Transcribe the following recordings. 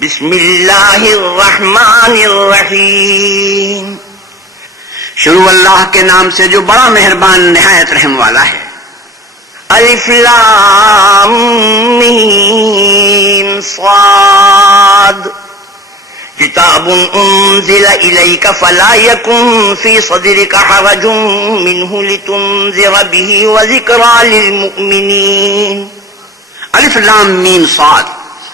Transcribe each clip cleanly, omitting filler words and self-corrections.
بسم اللہ الرحمن الرحیم، شروع اللہ کے نام سے جو بڑا مہربان نہایت رحم والا ہے۔ الف لام میم صاد، کتاب انزل الیک فلا یکن فی صدرک حرج منہ لتنذر به وذکری للمؤمنین۔ الف لام میم صاد،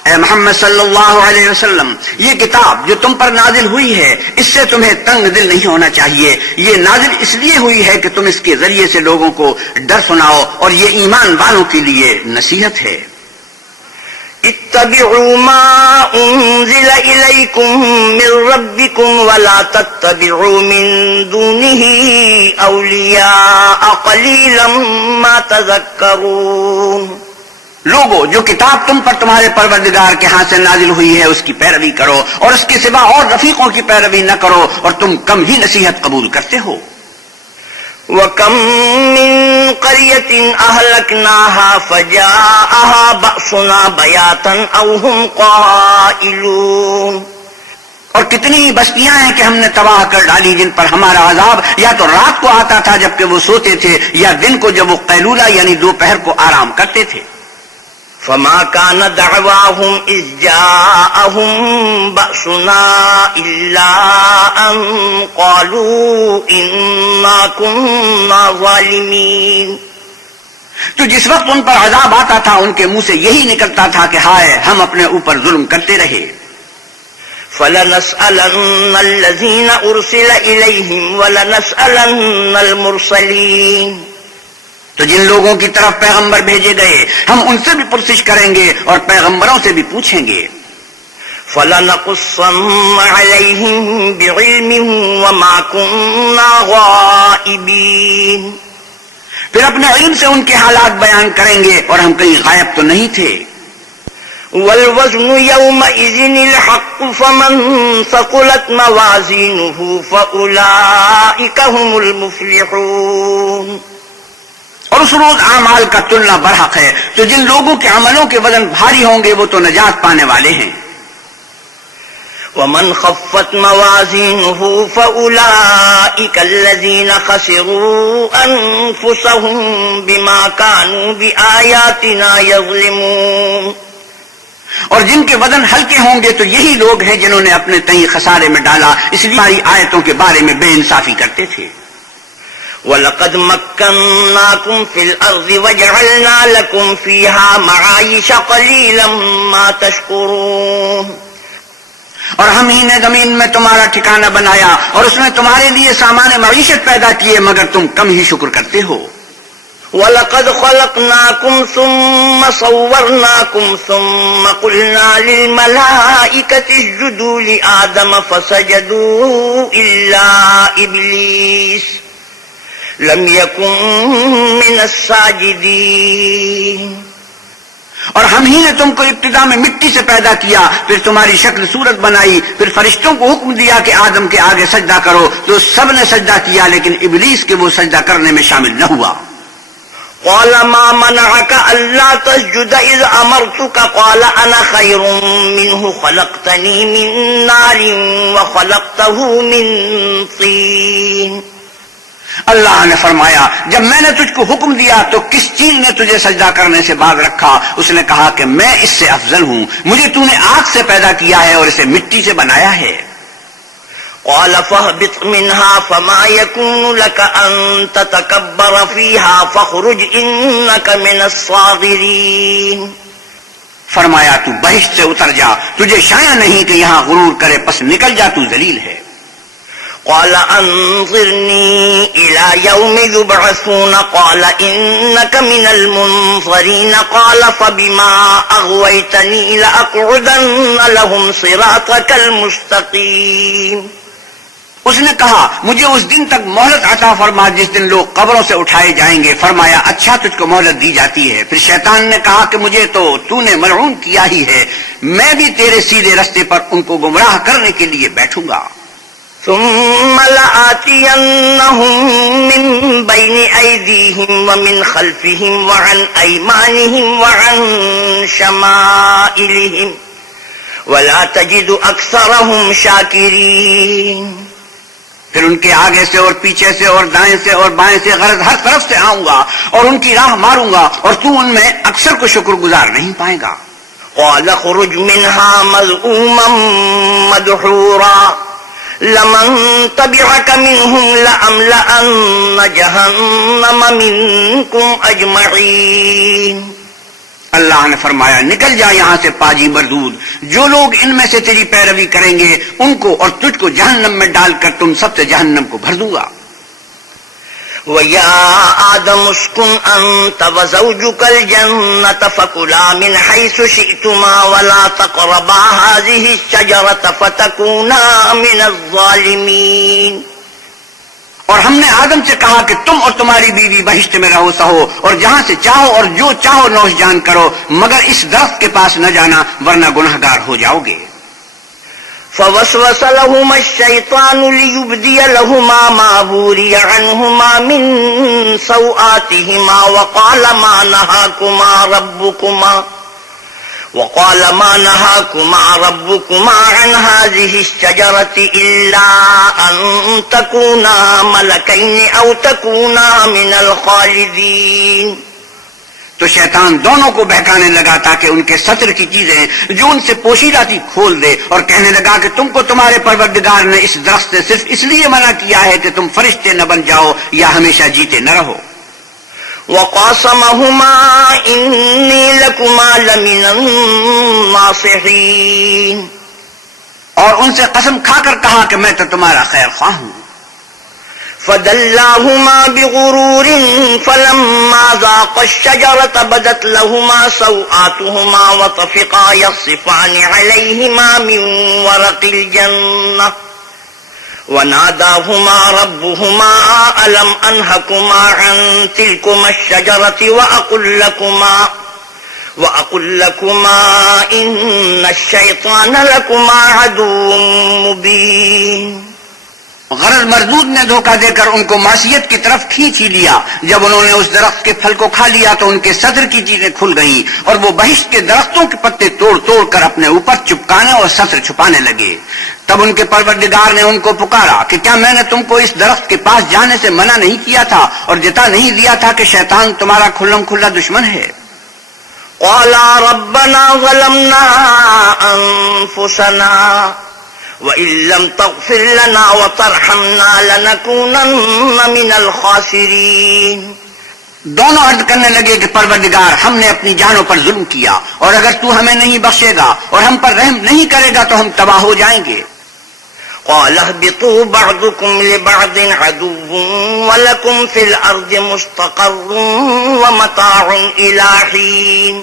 اے محمد صلی اللہ علیہ وسلم، یہ کتاب جو تم پر نازل ہوئی ہے اس سے تمہیں تنگ دل نہیں ہونا چاہیے۔ یہ نازل اس لیے ہوئی ہے کہ تم اس کے ذریعے سے لوگوں کو ڈر سناؤ، اور یہ ایمان والوں کے لیے نصیحت ہے۔ اتبعوا ما انزل الیکم من ربکم ولا تتبعوا من دونه اولیاء قلیلا ما تذکرون۔ لوگو، جو کتاب تم پر تمہارے پروردگار کے ہاں سے نازل ہوئی ہے اس کی پیروی کرو، اور اس کے سوا اور رفیقوں کی پیروی نہ کرو، اور تم کم ہی نصیحت قبول کرتے ہو۔ وَكَم مِّن قَرْيَةٍ أَهْلَكْنَاهَا فَجَاءَهَا بَأْسُنَا بَيَاتًا أَوْ هُمْ قَائِلُونَ۔ اور کتنی بستیاں ہیں کہ ہم نے تباہ کر ڈالی جن پر ہمارا عذاب یا تو رات کو آتا تھا جبکہ وہ سوتے تھے، یا دن کو جب وہ قیلولہ یعنی دوپہر کو آرام کرتے تھے۔ فما كان دعواهم إذ جاءهم بأسنا إلا أن قالوا إنا كنا ظالمين۔ تو جس وقت ان پر عذاب آتا تھا ان کے منہ سے یہی نکلتا تھا کہ ہائے ہم اپنے اوپر ظلم کرتے رہے۔ فلنسألن الذين أرسل إليهم ولنسألن المرسلين۔ تو جن لوگوں کی طرف پیغمبر بھیجے گئے ہم ان سے بھی پرسش کریں گے اور پیغمبروں سے بھی پوچھیں گے۔ فَلَنَقُصَّنَّ عَلَيْهِمْ بِعِلْمٍ وَمَا كُنَّا غَائِبِينَ۔ پھر اپنے علم سے ان کے حالات بیان کریں گے اور ہم کہیں غائب تو نہیں تھے۔ وَالْوَزْنُ يَوْمَئِذٍ الْحَقُّ فَمَنْ ثَقُلَتْ مَوَازِينُهُ فَأُولَئِكَ هُمُ الْمُفْلِحُونَ۔ اور اس روز اعمال کا تلنا برحق ہے، تو جن لوگوں کے عملوں کے وزن بھاری ہوں گے وہ تو نجات پانے والے ہیں۔ وَمَنْ خَفَّتْ مَوَازِينُهُ فَأُولَئِكَ الَّذِينَ خَسِرُوا أَنفُسَهُمْ بِمَا كَانُوا بِآيَاتِنَا يَظْلِمُونَ۔ اور جن کے وزن ہلکے ہوں گے تو یہی لوگ ہیں جنہوں نے اپنے تئیں خسارے میں ڈالا، اس لیے ہماری آیتوں کے بارے میں بے انصافی کرتے تھے۔ وَلَقَدْ مَكَّنَّاكُمْ فِي الْأَرْضِ وَجَعَلْنَا لَكُمْ فِيهَا مَعَايِشَ قَلِيلًا مَا تَشْكُرُونَ۔ اور ہم ہی نے زمین میں تمہارا ٹھکانہ بنایا اور اس میں تمہارے لیے سامان معیشت پیدا کیے، مگر تم کم ہی شکر کرتے ہو۔ وَلَقَدْ خَلَقْنَاكُمْ ثُمَّ صَوَّرْنَاكُمْ ثُمَّ قُلْنَا لِلْمَلَائِكَةِ اسْجُدُوا لِآدَمَ فَسَجَدُوا إِلَّا إِبْلِيسَ لم يكن من الساجدين۔ اور ہم ہی نے تم کو ابتدا میں مٹی سے پیدا کیا، پھر تمہاری شکل صورت بنائی، پھر فرشتوں کو حکم دیا کہ آدم کے آگے سجدہ کرو، تو سب نے سجدہ کیا لیکن ابلیس کے وہ سجدہ کرنے میں شامل نہ ہوا۔ قال ما منعك ألا تسجد إذ أمرتك قال أنا خير منه خلقتني من نار وخلقته من طين۔ اللہ نے فرمایا جب میں نے تجھ کو حکم دیا تو کس چیز نے تجھے سجدہ کرنے سے باز رکھا؟ اس نے کہا کہ میں اس سے افضل ہوں، مجھے تو نے آگ سے پیدا کیا ہے اور اسے مٹی سے بنایا ہے۔ قال فاهبط منها فما يكون لك أن تتكبر فيها فاخرج إنك من الصاغرين۔ فرمایا تو بہشت سے اتر جا، تجھے شایع نہیں کہ یہاں غرور کرے، پس نکل جا، تو ذلیل ہے۔ قال أنظرني إلى يوم يبعثون قال إنك من المنظرين قال فبما أغويتني لأقعدن لهم صراطك المستقيم۔ اس نے کہا مجھے اس دن تک مہلت عطا فرما جس دن لوگ قبروں سے اٹھائے جائیں گے۔ فرمایا اچھا تجھ کو مہلت دی جاتی ہے۔ پھر شیطان نے کہا کہ مجھے تو نے ملعون کیا ہی ہے، میں بھی تیرے سیدھے رستے پر ان کو گمراہ کرنے کے لیے بیٹھوں گا۔ ثم لآتينهم من بين أيديهم ومن خلفهم وعن أيمانهم وعن شمائلهم ولا تجد أكثرهم شاكرين. پھر ان کے آگے سے اور پیچھے سے اور دائیں سے اور بائیں سے غرض ہر طرف سے آؤں گا اور ان کی راہ ماروں گا اور تو ان میں اکثر کو شکر گزار نہیں پائے گا. قال اخرج منها مذءوما مدحورا لمن تبعك منهم لأملأن جهنم منكم أجمعين. اللہ نے فرمایا نکل جا یہاں سے پاجی مردود، جو لوگ ان میں سے تیری پیروی کریں گے ان کو اور تجھ کو جہنم میں ڈال کر تم سب سے جہنم کو بھر دوں گا. وَيَا آدَمُ اسْكُنْ أَنْتَ وَزَوْجُكَ الْجَنَّةَ فَكُلَا مِنْ حَيْثُ شِئْتُمَا وَلَا تَقْرَبَا هَٰذِهِ الشَّجَرَةَ فَتَكُونَا مِنَ الظَّالِمِينَ. اور ہم نے آدم سے کہا کہ تم اور تمہاری بیوی بہشت میں رہو سہو اور جہاں سے چاہو اور جو چاہو نوش جان کرو، مگر اس درخت کے پاس نہ جانا ورنہ گنہگار ہو جاؤ گے. فوسوس لهما الشيطان ليبدي لهما ما وري عنهما من سوآتهما وقال ما نهاكما ربكما عن هذه الشجرة إلا أن تكونا ملكين أو تكونا من الخالدين. تو شیطان دونوں کو بہکانے لگا تاکہ ان کے ستر کی چیزیں جو ان سے پوشیدہ تھی کھول دے، اور کہنے لگا کہ تم کو تمہارے پروردگار نے اس درخت سے صرف اس لیے منع کیا ہے کہ تم فرشتے نہ بن جاؤ یا ہمیشہ جیتے نہ رہو. وقاسمهما إني لكما لمن الناصحين. اور ان سے قسم کھا کر کہا کہ میں تو تمہارا خیر خواہ ہوں. فدلاهما بغرور فلما ذاقا الشجرة بدت لهما سوآتهما وطفقا يخصفان عليهما من ورق الجنة وناداهما ربهما ألم أنهكما عن تلكما الشجرة وأقل لكما إن الشيطان لكما عدو مبين. غرض مردود نے دھوکہ دے کر ان کو معصیت کی طرف کھینچ ہی لیا. جب انہوں نے اس درخت کے پھل کو کھا لیا تو ان کے صدر کی چیزیں کھل گئیں اور وہ بہشت کے درختوں کے پتے توڑ توڑ کر اپنے اوپر چپکانے اور صدر چھپانے لگے. تب ان کے پروردگار نے ان کو پکارا کہ کیا میں نے تم کو اس درخت کے پاس جانے سے منع نہیں کیا تھا اور جتا نہیں دیا تھا کہ شیطان تمہارا کھلم کھلا دشمن ہے؟ قالا ربنا ظلمنا انفسنا وَإِن لَّمْ تَغْفِرْ لَنَا وَتَرْحَمْنَا لَنَكُونَنَّ مِنَ الْخَاسِرِينَ. دونوں عرض کرنے لگے کہ پروردگار ہم نے اپنی جانوں پر ظلم کیا اور اگر تو ہمیں نہیں بخشے گا اور ہم پر رحم نہیں کرے گا تو ہم تباہ ہو جائیں گے. قَالَ اهْبِطُوا بَعْضُكُمْ لِبَعْضٍ عَدُوٌّ وَلَكُمْ فِي الْأَرْضِ مُسْتَقَرٌّ وَمَتَاعٌ إِلَىٰ حِينٍ.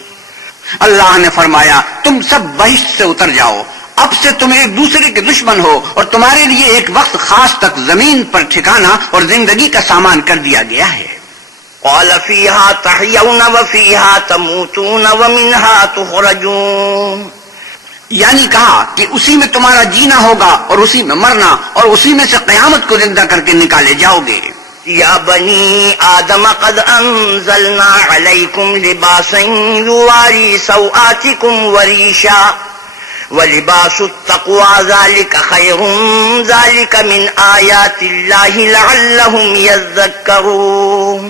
اللہ نے فرمایا تم سب بہشت سے اتر جاؤ، اب سے تم ایک دوسرے کے دشمن ہو اور تمہارے لیے ایک وقت خاص تک زمین پر ٹھکانا اور زندگی کا سامان کر دیا گیا ہے. قال فيها تحيون وفيها تموتون ومنها تخرجون. یعنی کہا کہ اسی میں تمہارا جینا ہوگا اور اسی میں مرنا اور اسی میں سے قیامت کو زندہ کر کے نکالے جاؤ گے. یا بنی آدم قد انزلنا علیکم لباسا یواری سوآتکم وریشا وَلِبَاسُ التَّقْوَى ذَلِكَ خَيْرٌ ذَلِكَ مِنْ آيَاتِ اللَّهِ لَعَلَّهُمْ يَذَّكَّرُونَ.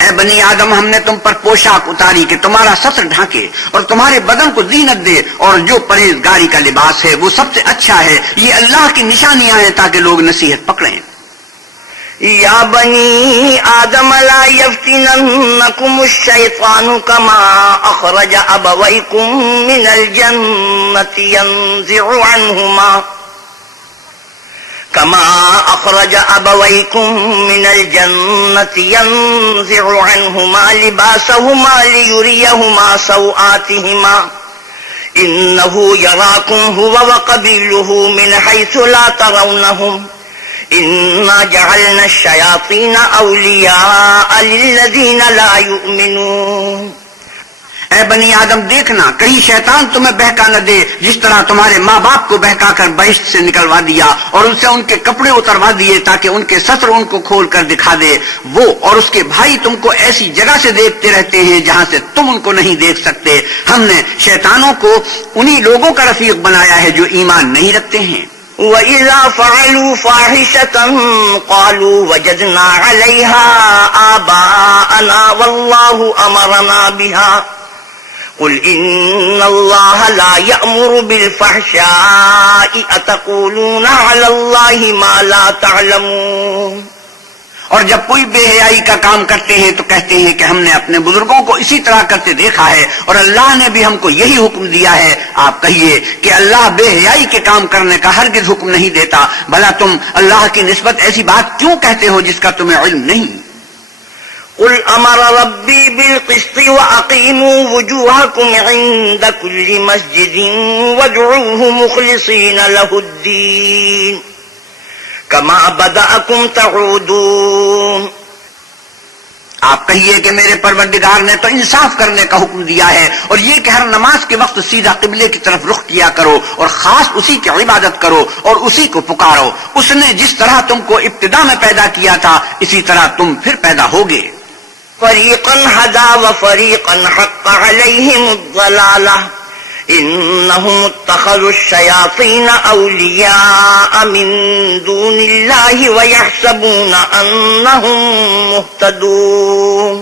اے بنی آدم ہم نے تم پر پوشاک اتاری کہ تمہارا ستر ڈھانکے اور تمہارے بدن کو زینت دے، اور جو پرہیزگاری کا لباس ہے وہ سب سے اچھا ہے. یہ اللہ کی نشانیاں ہیں تاکہ لوگ نصیحت پکڑیں. یا بنی آدم لا یفتننکم الشیطان کما اخرج ابویکم من الجنة ينزع عنهما لباسهما ليريهما سوآتهما إنه يراكم هو وقبيله من حيث لا ترونهم إنا جعلنا الشياطين أولياء للذين لا يؤمنون. اے بنی آدم دیکھنا کہیں شیطان تمہیں بہکا نہ دے جس طرح تمہارے ماں باپ کو بہکا کر بہشت سے نکلوا دیا اور ان سے ان کے کپڑے اتروا دیے تاکہ ان کے ستر ان کو کھول کر دکھا دے. وہ اور اس کے بھائی تم کو ایسی جگہ سے دیکھتے رہتے ہیں جہاں سے تم ان کو نہیں دیکھ سکتے. ہم نے شیطانوں کو انہی لوگوں کا رفیق بنایا ہے جو ایمان نہیں رکھتے ہیں. وَإِذَا فَعَلُوا فَاحِشَةً قَالُوا وَجَدْنَا عَلَيْهَا آبَاءَنَا وَاللَّهُ أَمَرَنَا بِهَا قُلْ إِنَّ اللَّهَ لَا يَأْمُرُ بِالْفَحْشَاءِ أَتَقُولُونَ عَلَى اللَّهِ مَا لَا تَعْلَمُونَ. اور جب کوئی بے حیائی کا کام کرتے ہیں تو کہتے ہیں کہ ہم نے اپنے بزرگوں کو اسی طرح کرتے دیکھا ہے اور اللہ نے بھی ہم کو یہی حکم دیا ہے. آپ کہیے کہ اللہ بے حیائی کے کام کرنے کا ہرگز حکم نہیں دیتا. بھلا تم اللہ کی نسبت ایسی بات کیوں کہتے ہو جس کا تمہیں علم نہیں؟ قل امر ربی بالقسط واقیموا وجوہکم عند کل مسجد وادعوه مخلصین له الدین کما بدأکم تعودون. آپ کہیے کہ میرے پروردگار نے تو انصاف کرنے کا حکم دیا ہے اور یہ کہ ہر نماز کے وقت سیدھا قبلے کی طرف رخ کیا کرو اور خاص اسی کی عبادت کرو اور اسی کو پکارو. اس نے جس طرح تم کو ابتدا میں پیدا کیا تھا اسی طرح تم پھر پیدا ہوگے. فریقا ہدا وفریقا حق علیہم الضلالہ انہم اتخذوا الشیاطین اولیاء من دون اللہ ویحسبون انہم مہتدون.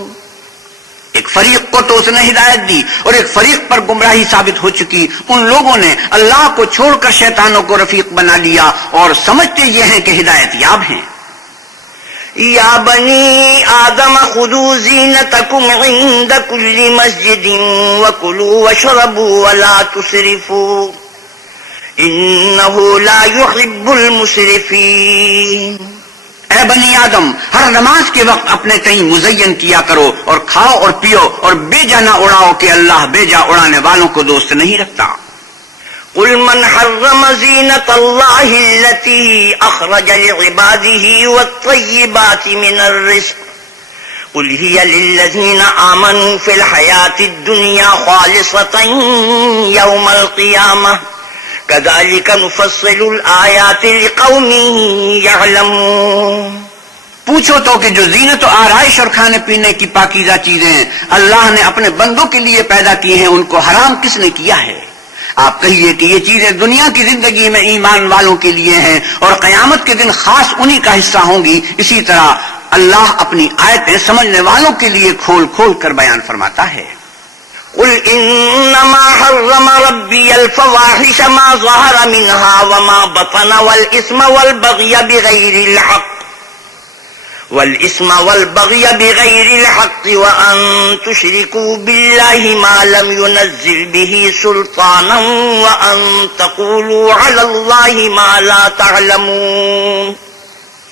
ایک فریق کو تو اس نے ہدایت دی اور ایک فریق پر گمراہی ثابت ہو چکی. ان لوگوں نے اللہ کو چھوڑ کر شیطانوں کو رفیق بنا لیا اور سمجھتے یہ ہیں کہ ہدایت یاب ہیں. یا بنی آدم خذوا زینتکم عند کل مسجد وکلوا واشربوا ولا تسرفوا انہ لا يحب المسرفین. اے بنی آدم ہر نماز کے وقت اپنے تئیں مزین کیا کرو اور کھاؤ اور پیو اور بے جا نہ اڑاؤ کہ اللہ بے جا اڑانے والوں کو دوست نہیں رکھتا. قل من حرم زینت اللہ التي اخرج لعباده والطیبات من الرزق قل هي للذین آمنوا في الحیاة الدنیا خالصة یوم القیامة كذلك نفصل الآیات لقوم یعلمون. پوچھو تو کہ جو زینت و آرائش اور کھانے پینے کی پاکیزہ چیزیں اللہ نے اپنے بندوں کے لیے پیدا کی ہیں ان کو حرام کس نے کیا ہے؟ آپ کہیے کہ یہ چیزیں دنیا کی زندگی میں ایمان والوں کے لیے ہیں اور قیامت کے دن خاص انہی کا حصہ ہوں گی. اسی طرح اللہ اپنی آیتیں سمجھنے والوں کے لیے کھول کھول کر بیان فرماتا ہے. قل انما حرم ربی الفواحش ما ظهر منها وما بطن والإثم والبغي بغير الحق وأن تشركوا بالله ما لم ينزل به سلطانا وأن تقولوا على الله ما لا تعلمون.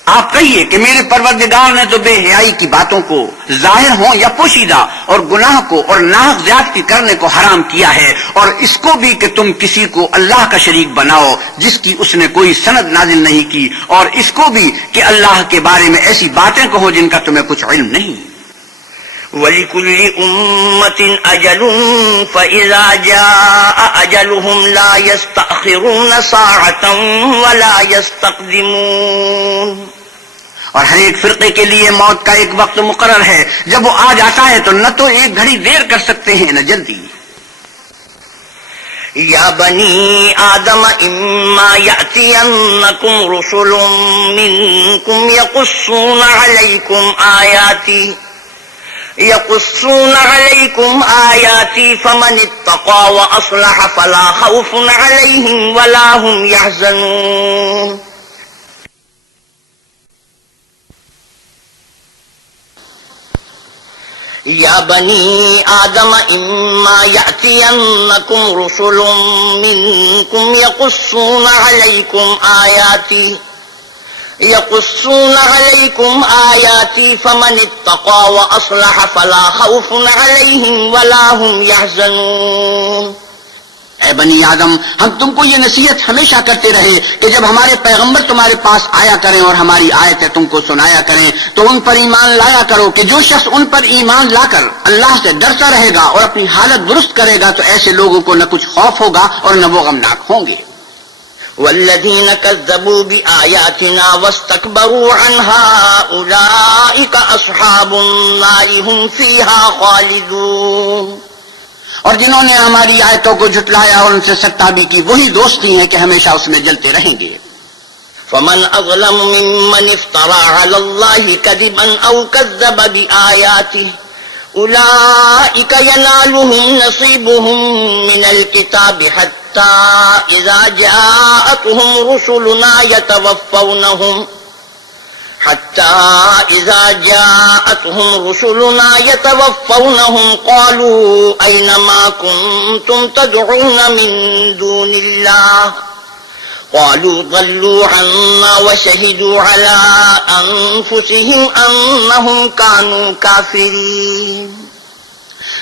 آپ کہیے کہ میرے پروردگار نے تو بے حیائی کی باتوں کو ظاہر ہوں یا پوشیدہ اور گناہ کو اور ناحق زیادتی کرنے کو حرام کیا ہے اور اس کو بھی کہ تم کسی کو اللہ کا شریک بناؤ جس کی اس نے کوئی سند نازل نہیں کی اور اس کو بھی کہ اللہ کے بارے میں ایسی باتیں کہو جن کا تمہیں کچھ علم نہیں. وَلِكُلِّ أُمَّةٍ أَجَلٌ فَإِذَا جَاءَ أَجَلُهُمْ لَا يَسْتَأْخِرُونَ سَاعَةً وَلَا يَسْتَقْدِمُونَ. اور ہر ایک فرقے کے لیے موت کا ایک وقت مقرر ہے. جب وہ آ جاتا ہے تو نہ تو ایک گھڑی دیر کر سکتے ہیں نہ جلدی. یا بنی آدم اما یأتینکم رسل منکم یقصون علیکم آیاتی فمن اتقا واصلح فلا خوف علیہم ولا هم یحزنون. یا بنی آدم اما یأتینکم رسل منکم یقصون علیکم آیاتی فمن اتقا واصلح فلا خوف علیہم ولا هم یحزنون. اے بنی آدم، ہم تم کو یہ نصیحت ہمیشہ کرتے رہے کہ جب ہمارے پیغمبر تمہارے پاس آیا کریں اور ہماری آیتیں تم کو سنایا کریں تو ان پر ایمان لایا کرو کہ جو شخص ان پر ایمان لا کر اللہ سے ڈرتا رہے گا اور اپنی حالت درست کرے گا تو ایسے لوگوں کو نہ کچھ خوف ہوگا اور نہ وہ غمناک ہوں گے۔ والذين كذبوا بآياتنا واستكبروا عنها أولئك أصحاب النار هم فيها خالدون۔ اور جنہوں نے ہماری آیتوں کو جھٹلایا اور ان سے سرتابی کی وہی دوستی ہیں کہ ہمیشہ اس میں جلتے رہیں گے۔ فمن أظلم ممن افترى على الله كذبا أو كذب بآياته أولئك ينالهم نصيبهم من الكتاب حتى إذا جاءتهم رسلنا يتوفونهم قالوا أين ما كنتم تدعون من دون الله قالوا ضلوا عنا وشهدوا على أنفسهم أنهم كانوا كافرين۔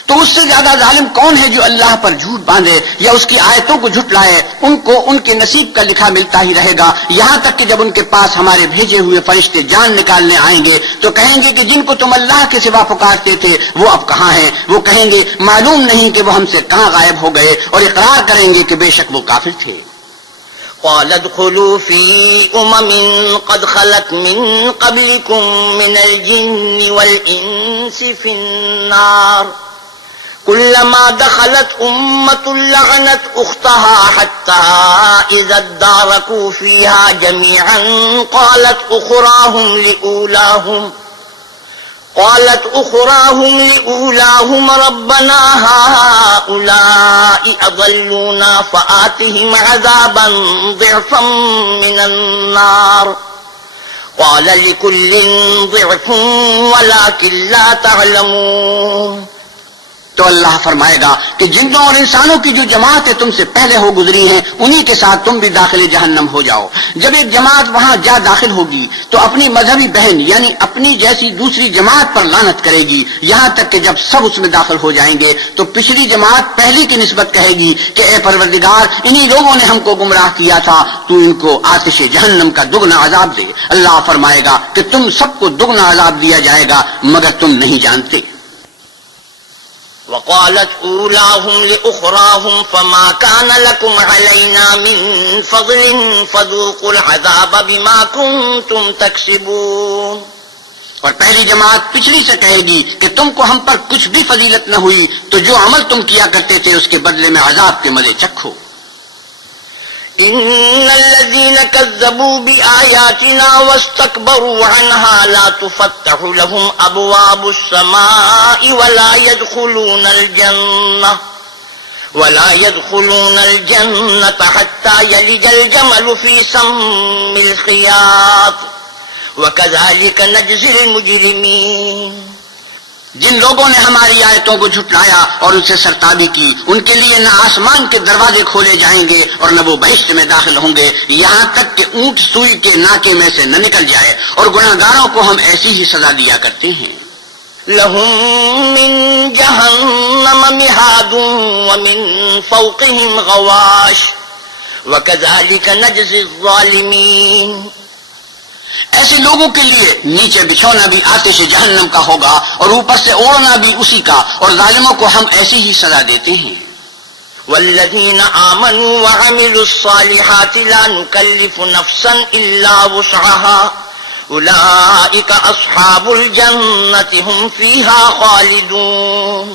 تو اس سے زیادہ ظالم کون ہے جو اللہ پر جھوٹ باندھے یا اس کی آیتوں کو جھٹلائے؟ ان کو ان کے نصیب کا لکھا ملتا ہی رہے گا، یہاں تک کہ جب ان کے پاس ہمارے بھیجے ہوئے فرشتے جان نکالنے آئیں گے تو کہیں گے کہ جن کو تم اللہ کے سوا پکارتے تھے وہ اب کہاں ہیں؟ وہ کہیں گے معلوم نہیں کہ وہ ہم سے کہاں غائب ہو گئے، اور اقرار کریں گے کہ بے شک وہ کافر تھے۔ قال ادخلوا في قد خلت من قبلكم من الجن والإنس في النار كلما دخلت أمة لعنت أختها حتى إذا اداركوا فيها جميعا قالت أخراهم لأولاهم ربنا هؤلاء أضلونا فآتهم عذابا ضعفا من النار قال لكل ضعف ولكن لا تعلمون۔ تو اللہ فرمائے گا کہ جنوں اور انسانوں کی جو جماعتیں تم سے پہلے ہو گزری ہیں انہی کے ساتھ تم بھی داخل جہنم ہو جاؤ۔ جب ایک جماعت وہاں جا داخل ہوگی تو اپنی مذہبی بہن یعنی اپنی جیسی دوسری جماعت پر لعنت کرے گی، یہاں تک کہ جب سب اس میں داخل ہو جائیں گے تو پچھلی جماعت پہلی کی نسبت کہے گی کہ اے پروردگار، انہی لوگوں نے ہم کو گمراہ کیا تھا، تو ان کو آتش جہنم کا دگنا عذاب دے۔ اللہ فرمائے گا کہ تم سب کو دگنا عذاب دیا جائے گا مگر تم نہیں جانتے۔ وقالت أولاهم لأخراهم فما كان لكم علينا من فضل فذوقوا العذاب بما كنتم تكسبون۔ اور پہلی جماعت پچھلی سے کہے گی کہ تم کو ہم پر کچھ بھی فضیلت نہ ہوئی تو جو عمل تم کیا کرتے تھے اس کے بدلے میں عذاب کے مزے چکھو۔ إن الذين كذبوا بآياتنا واستكبروا عنها لا تفتح لهم أبواب السماء ولا يدخلون الجنة حتى يلج الجمل في سم الخياط وكذلك نجزي المجرمين۔ جن لوگوں نے ہماری آیتوں کو جھٹلایا اور ان سے سرتابی کی ان کے لیے نہ آسمان کے دروازے کھولے جائیں گے اور نہ وہ بہشت میں داخل ہوں گے یہاں تک کہ اونٹ سوئی کے ناکے میں سے نہ نکل جائے، اور گناہگاروں کو ہم ایسی ہی سزا دیا کرتے ہیں۔ لهم من جهنم مهاد ومن فوقهم غواش وكذلك نجزي الظالمين۔ ایسے لوگوں کے لیے نیچے بچھونا بھی آتش جہنم کا ہوگا اور اوپر سے اوڑھنا بھی اسی کا، اور ظالموں کو ہم ایسی ہی سزا دیتے ہیں۔ والذین آمنوا وعملوا الصالحات لا نکلف نفسا الا وسعها اولئک اصحاب الجنة هم فیہا خالدون۔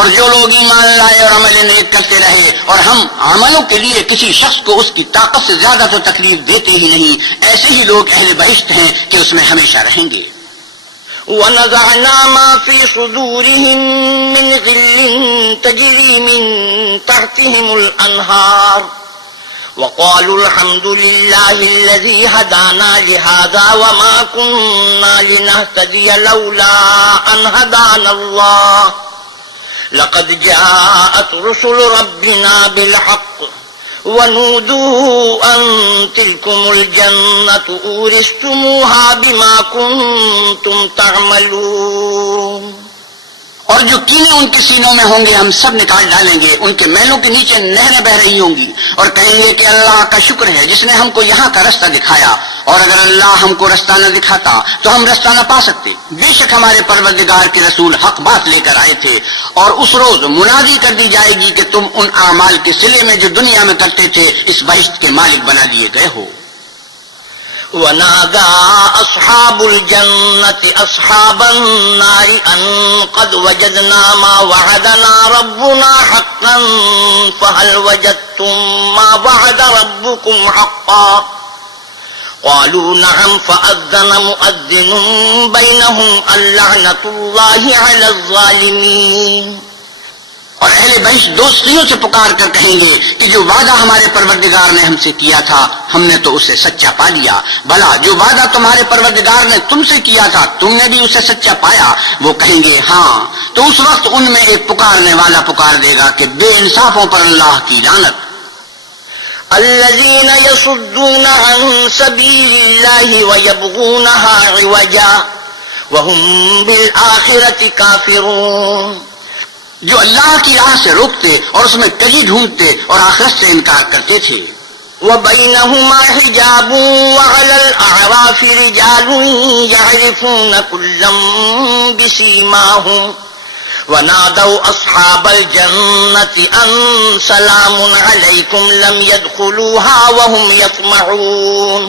اور جو لوگ ایمان لائے اور عمل نیک کرتے رہے اور ہم عملوں کے لیے کسی شخص کو اس کی طاقت سے زیادہ تو تکلیف دیتے ہی نہیں، ایسے ہی لوگ اہل بہشت ہیں کہ اس میں ہمیشہ رہیں گے۔ وَنَزَعْنَا مَا فِي صُدُورِهِم مِّن غِلٍّ تَجْرِي مِن تَحْتِهِمُ الْأَنْهَارُ وَقَالُوا الْحَمْدُ لِلَّهِ الَّذِي هَدَانَا لِهَذَا وَمَا كُنَّا لِنَهْتَدِيَ لَوْلَا أَنْ هَدَانَا اللَّهُ لقد جاءت رسل ربنا بالحق ونودوا أن تلكم الجنة أورثتموها بما كنتم تعملون۔ اور جو کینے ان کے سینوں میں ہوں گے ہم سب نکال ڈالیں گے، ان کے محلوں کے نیچے نہریں بہ رہی ہوں گی، اور کہیں گے کہ اللہ کا شکر ہے جس نے ہم کو یہاں کا رستہ دکھایا، اور اگر اللہ ہم کو رستہ نہ دکھاتا تو ہم رستہ نہ پا سکتے۔ بے شک ہمارے پروردگار کے رسول حق بات لے کر آئے تھے، اور اس روز منادی کر دی جائے گی کہ تم ان اعمال کے صلے میں جو دنیا میں کرتے تھے اس بہشت کے مالک بنا دیے گئے ہو۔ ونادى أصحاب الجنة أصحاب النار أن قد وجدنا ما وعدنا ربنا حقا فهل وجدتم ما وعد ربكم حقا قالوا نعم فأذن مؤذن بينهم اللعنة الله على الظالمين۔ اور اہل بہشت دوستیوں سے پکار کر کہیں گے کہ جو وعدہ ہمارے پروردگار نے ہم سے کیا تھا ہم نے تو اسے سچا پا لیا، بھلا جو وعدہ تمہارے پروردگار نے تم سے کیا تھا تم نے بھی اسے سچا پایا؟ وہ کہیں گے ہاں، تو اس وقت ان میں ایک پکارنے والا پکار دے گا کہ بے انصافوں پر اللہ کی لعنت۔ الذين يصدون عن سبيل الله ويبغونها عوجا وهم بالآخرة كافرون، جو اللہ کی راہ سے روکتے اور اس میں کجی ڈھونڈتے اور آخرت سے انکار کرتے تھے۔ وبينهما حجاب وعلى الأعراف رجال يعرفون كلا بسيماهم ونادوا أصحاب الجنة أن سلام عليكم لم يدخلوها وهم يطمعون۔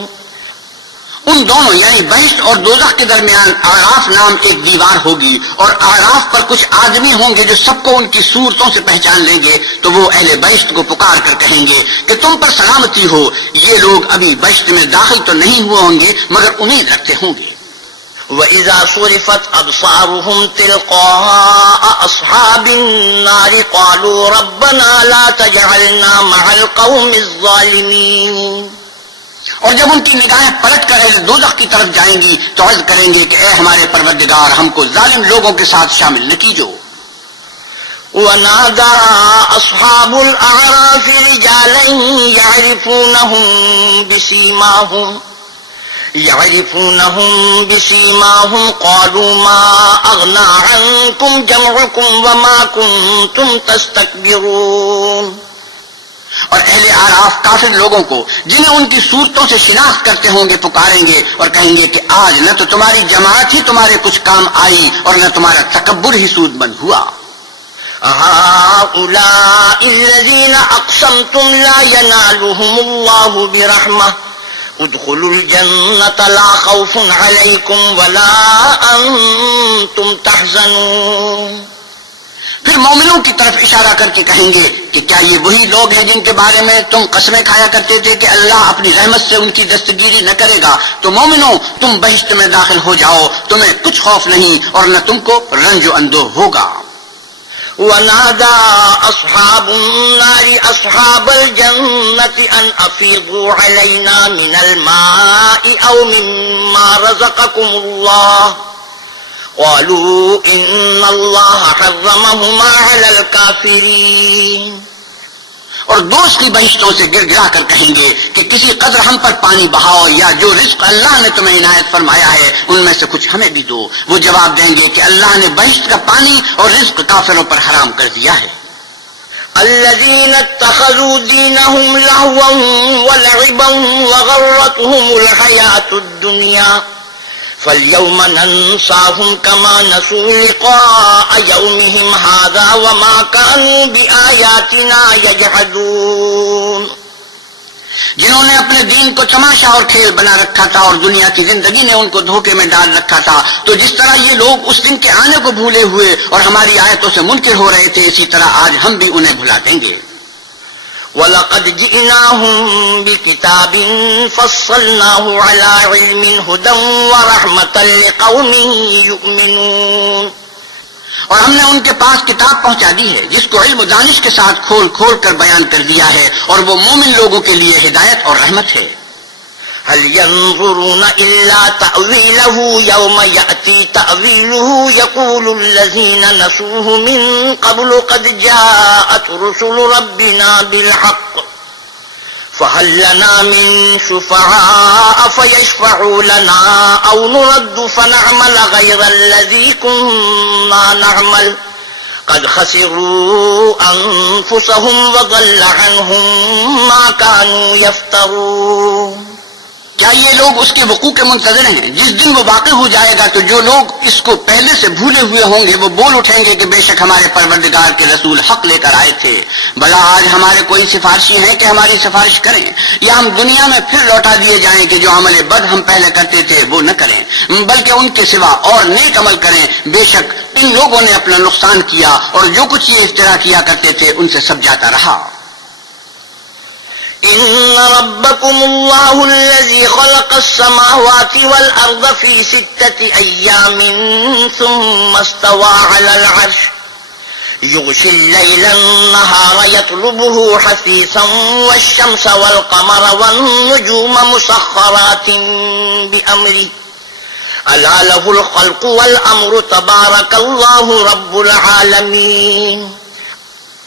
ان دونوں یعنی بہشت اور دوزخ کے درمیان اعراف نام ایک دیوار ہوگی، اور اعراف پر کچھ آدمی ہوں گے جو سب کو ان کی صورتوں سے پہچان لیں گے، تو وہ اہل بہشت کو پکار کر کہیں گے کہ تم پر سلامتی ہو، یہ لوگ ابھی بہشت میں داخل تو نہیں ہوئے ہوں گے مگر امید رکھتے ہوں گے۔ وَإِذَا صُرِفَتْ أَبْصَارُهُمْ تِلْقَاءَ أَصْحَابِ النَّارِ قَالُوا رَبَّنَا لَا تَجْعَلْنَا مَعَ الْقَوْمِ الظَّالِمِينَ۔ اور جب ان کی نگاہیں پلٹ کر اہل دوزخ کی طرف جائیں گی تو عرض کریں گے کہ اے ہمارے پروردگار ہم کو ظالم لوگوں کے ساتھ شامل نہ کیجو۔ وَنَادَى أَصْحَابُ الْأَعْرَافِ رِجَالًا يَعْرِفُونَهُم بِسِيمَاهُم قَالُوا مَا أَغْنَىٰ عَنكُمْ جَمْعُكُمْ وَمَا كُنتُمْ تَسْتَكْبِرُونَ۔ اور اہل اعراف کافر لوگوں کو جنہیں ان کی صورتوں سے شناخت کرتے ہوں گے پکاریں گے اور کہیں گے کہ آج نہ تو تمہاری جماعت ہی تمہارے کچھ کام آئی اور نہ تمہارا تکبر ہی سود بند ہوا۔ هؤلاء الذين أقسمتم لا ينالهم الله برحمة ادخلوا الجنة لا خوف عليكم ولا أنتم تحزنون۔ پھر مومنوں کی طرف اشارہ کر کے کہیں گے کہ کیا یہ وہی لوگ ہیں جن کے بارے میں تم قسمیں کھایا کرتے تھے کہ اللہ اپنی رحمت سے ان کی دستگیری نہ کرے گا؟ تو مومنوں تم بہشت میں داخل ہو جاؤ، تمہیں کچھ خوف نہیں اور نہ تم کو رنج و اندوہ ہوگا۔ ونادى أصحاب النار أصحاب الجنة أن أفيضوا علينا من الماء أو مما رزقكم الله قالوا إن الله حرمهما على الكافرين۔ اور دوست کی بہشتوں سے گر گرا کر کہیں گے کہ کسی قدر ہم پر پانی بہاؤ یا جو رزق اللہ نے تمہیں عنایت فرمایا ہے ان میں سے کچھ ہمیں بھی دو۔ وہ جواب دیں گے کہ اللہ نے بہشت کا پانی اور رزق کافروں پر حرام کر دیا ہے۔ الذين اتخذوا دينهم لهوا ولعبا وغرتهم الحياة الدنيا فاليوم ننساهم كما نسوا لقاء يومهم هذا وما كانوا بآياتنا يجحدون۔ جنہوں نے اپنے دین کو تماشا اور کھیل بنا رکھا تھا اور دنیا کی زندگی نے ان کو دھوکے میں ڈال رکھا تھا، تو جس طرح یہ لوگ اس دن کے آنے کو بھولے ہوئے اور ہماری آیتوں سے منکر ہو رہے تھے، اسی طرح آج ہم بھی انہیں بھلا دیں گے۔ وَلَقَدْ جِئْنَاهُمْ بِكِتَابٍ فَصَّلْنَاهُ عَلَىٰ عِلْمٍ هُدًى وَرَحْمَةً لِقَوْمٍ يُؤْمِنُونَ۔ اور ہم نے ان کے پاس کتاب پہنچا دی ہے جس کو علم و دانش کے ساتھ کھول کھول کر بیان کر دیا ہے، اور وہ مومن لوگوں کے لیے ہدایت اور رحمت ہے۔ هل ينظرون إلا تأويله يوم يأتي تأويله يقول الذين نسوه من قبل قد جاءت رسل ربنا بالحق فهل لنا من شفعاء فيشفعوا لنا أو نرد فنعمل غير الذي كنا نعمل قد خسروا انفسهم وضل عنهم ما كانوا يفترون. کیا یہ لوگ اس کے وقوع کے منتظر ہیں؟ جس دن وہ واقع ہو جائے گا تو جو لوگ اس کو پہلے سے بھولے ہوئے ہوں گے وہ بول اٹھیں گے کہ بے شک ہمارے پروردگار کے رسول حق لے کر آئے تھے. بھلا آج ہمارے کوئی سفارشی ہیں کہ ہماری سفارش کریں، یا ہم دنیا میں پھر لوٹا دیے جائیں کہ جو عمل بد ہم پہلے کرتے تھے وہ نہ کریں، بلکہ ان کے سوا اور نیک عمل کریں. بے شک ان لوگوں نے اپنا نقصان کیا اور جو کچھ یہ افترا کیا کرتے تھے ان سے سب جاتا رہا. إن ربكم الله الذي خلق السماوات والأرض في 6 أيام ثم استوى على العرش يغشي الليل النهار يطلبه حثيثا والشمس والقمر والنجوم مسخرات بأمره ألا له الخلق والأمر تبارك الله رب العالمين.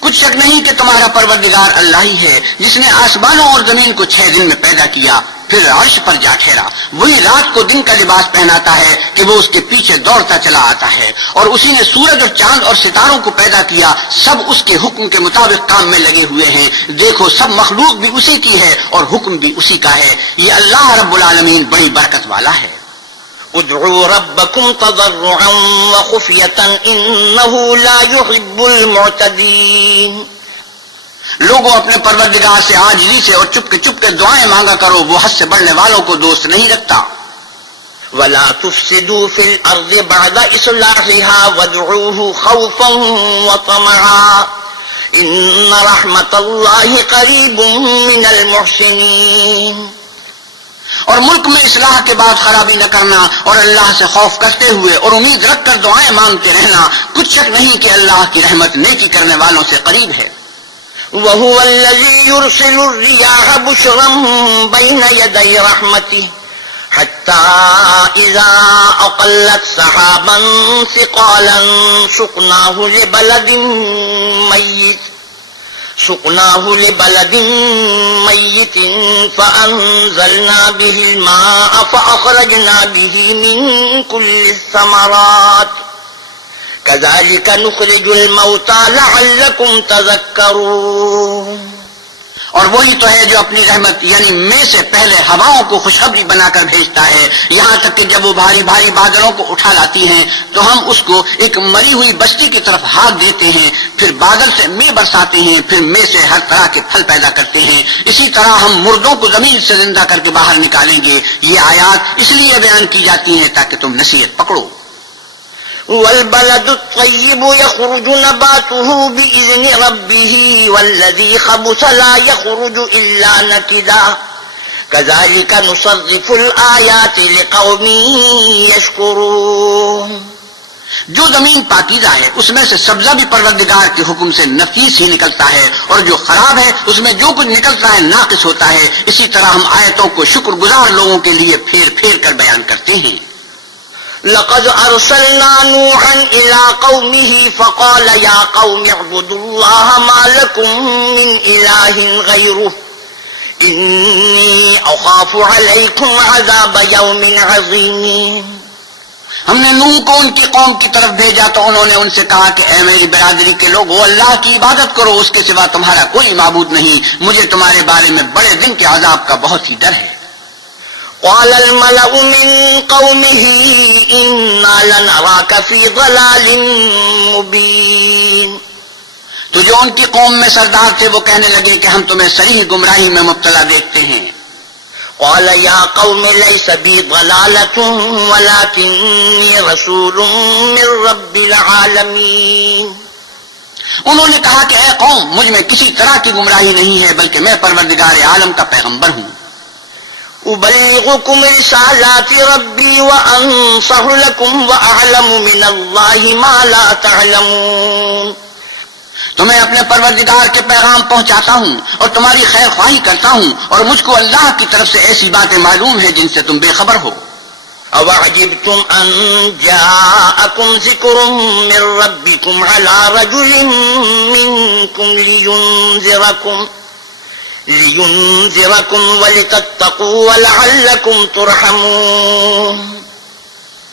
کچھ شک نہیں کہ تمہارا پروردگار اللہ ہی ہے جس نے آسمانوں اور زمین کو 6 دن میں پیدا کیا پھر عرش پر جا ٹھہرا. وہی رات کو دن کا لباس پہناتا ہے کہ وہ اس کے پیچھے دوڑتا چلا آتا ہے، اور اسی نے سورج اور چاند اور ستاروں کو پیدا کیا، سب اس کے حکم کے مطابق کام میں لگے ہوئے ہیں. دیکھو سب مخلوق بھی اسی کی ہے اور حکم بھی اسی کا ہے. یہ اللہ رب العالمین بڑی برکت والا ہے. ادعوا ربكم تضرعا وخفية إنه لا يحب المعتدين. لوگوں اپنے پروردگار سے عاجزی سے اور چپ کے دعائیں مانگا کرو، وہ حد سے بڑھنے والوں کو دوست نہیں رکھتا. ولا تفسدوا في الأرض بعد إصلاحها وادعوه خوفا وطمعا إن رحمة الله قريب من المحسنين. اور ملک میں اصلاح کے بعد خرابی نہ کرنا اور اللہ سے خوف کرتے ہوئے اور امید رکھ کر دعائیں مانگتے رہنا. کچھ شک نہیں کہ اللہ کی رحمت نیکی کرنے والوں سے قریب ہے. وهو الذي يرسل الرياح بشرا بين يدي رحمته حتى إذا أقلت سحابا ثقالا سقناه لبلد ميت فأنزلنا به الماء فأخرجنا به من كل الثمرات كذلك نخرج الموتى لعلكم تذكرون. اور وہی تو ہے جو اپنی رحمت یعنی میں سے پہلے ہواؤں کو خوشخبری بنا کر بھیجتا ہے، یہاں تک کہ جب وہ بھاری بھاری بادلوں کو اٹھا لاتی ہیں تو ہم اس کو ایک مری ہوئی بستی کی طرف ہاتھ دیتے ہیں، پھر بادل سے میں برساتے ہیں، پھر میں سے ہر طرح کے پھل پیدا کرتے ہیں. اسی طرح ہم مردوں کو زمین سے زندہ کر کے باہر نکالیں گے. یہ آیات اس لیے بیان کی جاتی ہیں تاکہ تم نصیحت پکڑو. والبلد الطيب يخرج نباته بإذن ربه والذي خبث لا يخرج إلا نكدا كذلك نصرف الآيات لقوم يشكرون. جو زمین پاکیزہ ہے اس میں سے سبزہ بھی پروردگار کے حکم سے نفیس ہی نکلتا ہے، اور جو خراب ہے اس میں جو کچھ نکلتا ہے ناقص ہوتا ہے. اسی طرح ہم آیتوں کو شکر گزار لوگوں کے لیے پھیر پھیر کر بیان کرتے ہیں. لقد أرسلنا نوحا إلى قومه فقال يا قوم اعبدوا الله ما لكم من إله غيره إني أخاف عليكم عذاب يوم عظيم. ہم نے نوح کو ان کی قوم کی طرف بھیجا تو انہوں نے ان سے کہا کہ اے میری برادری کے لوگو، اللہ کی عبادت کرو، اس کے سوا تمہارا کوئی معبود نہیں، مجھے تمہارے بارے میں بڑے دن کے عذاب کا بہت ہی ڈر ہے. قال الملأ من قومه إنا لنراك في ضلال مبين. تو جو ان کی قوم میں سردار تھے وہ کہنے لگے کہ ہم تمہیں صریح گمراہی میں مبتلا دیکھتے ہیں. قال يا قوم ليس بي ضلالة ولكني رسول من رب العالمين. انہوں نے کہا کہ اے قوم، مجھ میں کسی طرح کی گمراہی نہیں ہے بلکہ میں پروردگار عالم کا پیغمبر ہوں. أبلغكم رسالات ربي وأنصح لكم وأعلم من الله ما لا تعلمون. تمہیں اپنے پروردگار کے پیغام پہنچاتا ہوں اور تمہاری خیر خواہی کرتا ہوں، اور مجھ کو اللہ کی طرف سے ایسی باتیں معلوم ہیں جن سے تم بے خبر ہو. أَوَعَجِبْتُمْ أَنْ جَاءَكُمْ ذِكْرٌ مِّن رَّبِّكُمْ عَلَىٰ رَجُلٍ مِّنكُمْ لِيُنذِرَكُمْ وَلِتَتَّقُوا وَلَعَلَّكُمْ تُرْحَمُونَ.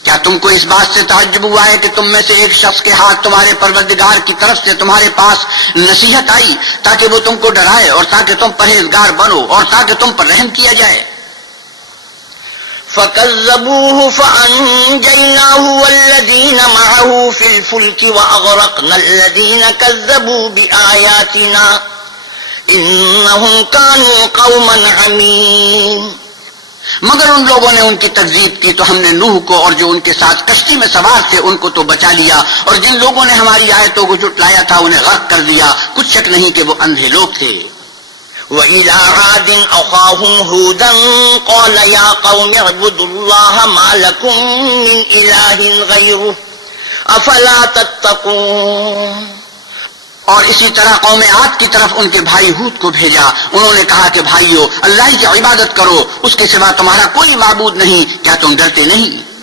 کیا تم کو اس بات سے تعجب ہوا ہے کہ تم میں سے ایک شخص کے ہاتھ تمہارے پروردگار کی طرف سے تمہارے پاس نصیحت آئی تاکہ وہ تم کو ڈرائے اور تاکہ تم پرہیزگار بنو اور تاکہ تم پر رحم کیا جائے؟ فَكَذَّبُوهُ فَأَنجَيْنَاهُ وَالَّذِينَ مَعَهُ فِي الْفُلْكِ وَأَغْرَقْنَا الَّذِينَ كَذَّبُوا بِآيَاتِنَا إِنَّهُمْ كَانُوا قَوْمًا عَمِينَ۔ مگر ان لوگوں نے ان کی تکذیب کی تو ہم نے نوح کو اور جو ان کے ساتھ کشتی میں سوار تھے ان کو تو بچا لیا، اور جن لوگوں نے ہماری آیتوں کو جھٹلایا تھا انہیں غرق کر دیا، کچھ شک نہیں کہ وہ اندھے لوگ تھے۔ وَإِلَىٰ عَادٍ أَخَاهُمْ هُودًا قَالَ يَا قَوْمِ اعْبُدُوا اللَّهَ مَا لَكُم مِّنْ إِلَٰهٍ غَيْرُهُ أَفَلَا تَتَّقُونَ۔ اور اسی طرح قوم عاد کی طرف ان کے بھائی ہود کو بھیجا، انہوں نے کہا کہ بھائیو اللہ ہی کی عبادت کرو، اس کے سوا تمہارا کوئی معبود نہیں، کیا تم ڈرتے نہیں؟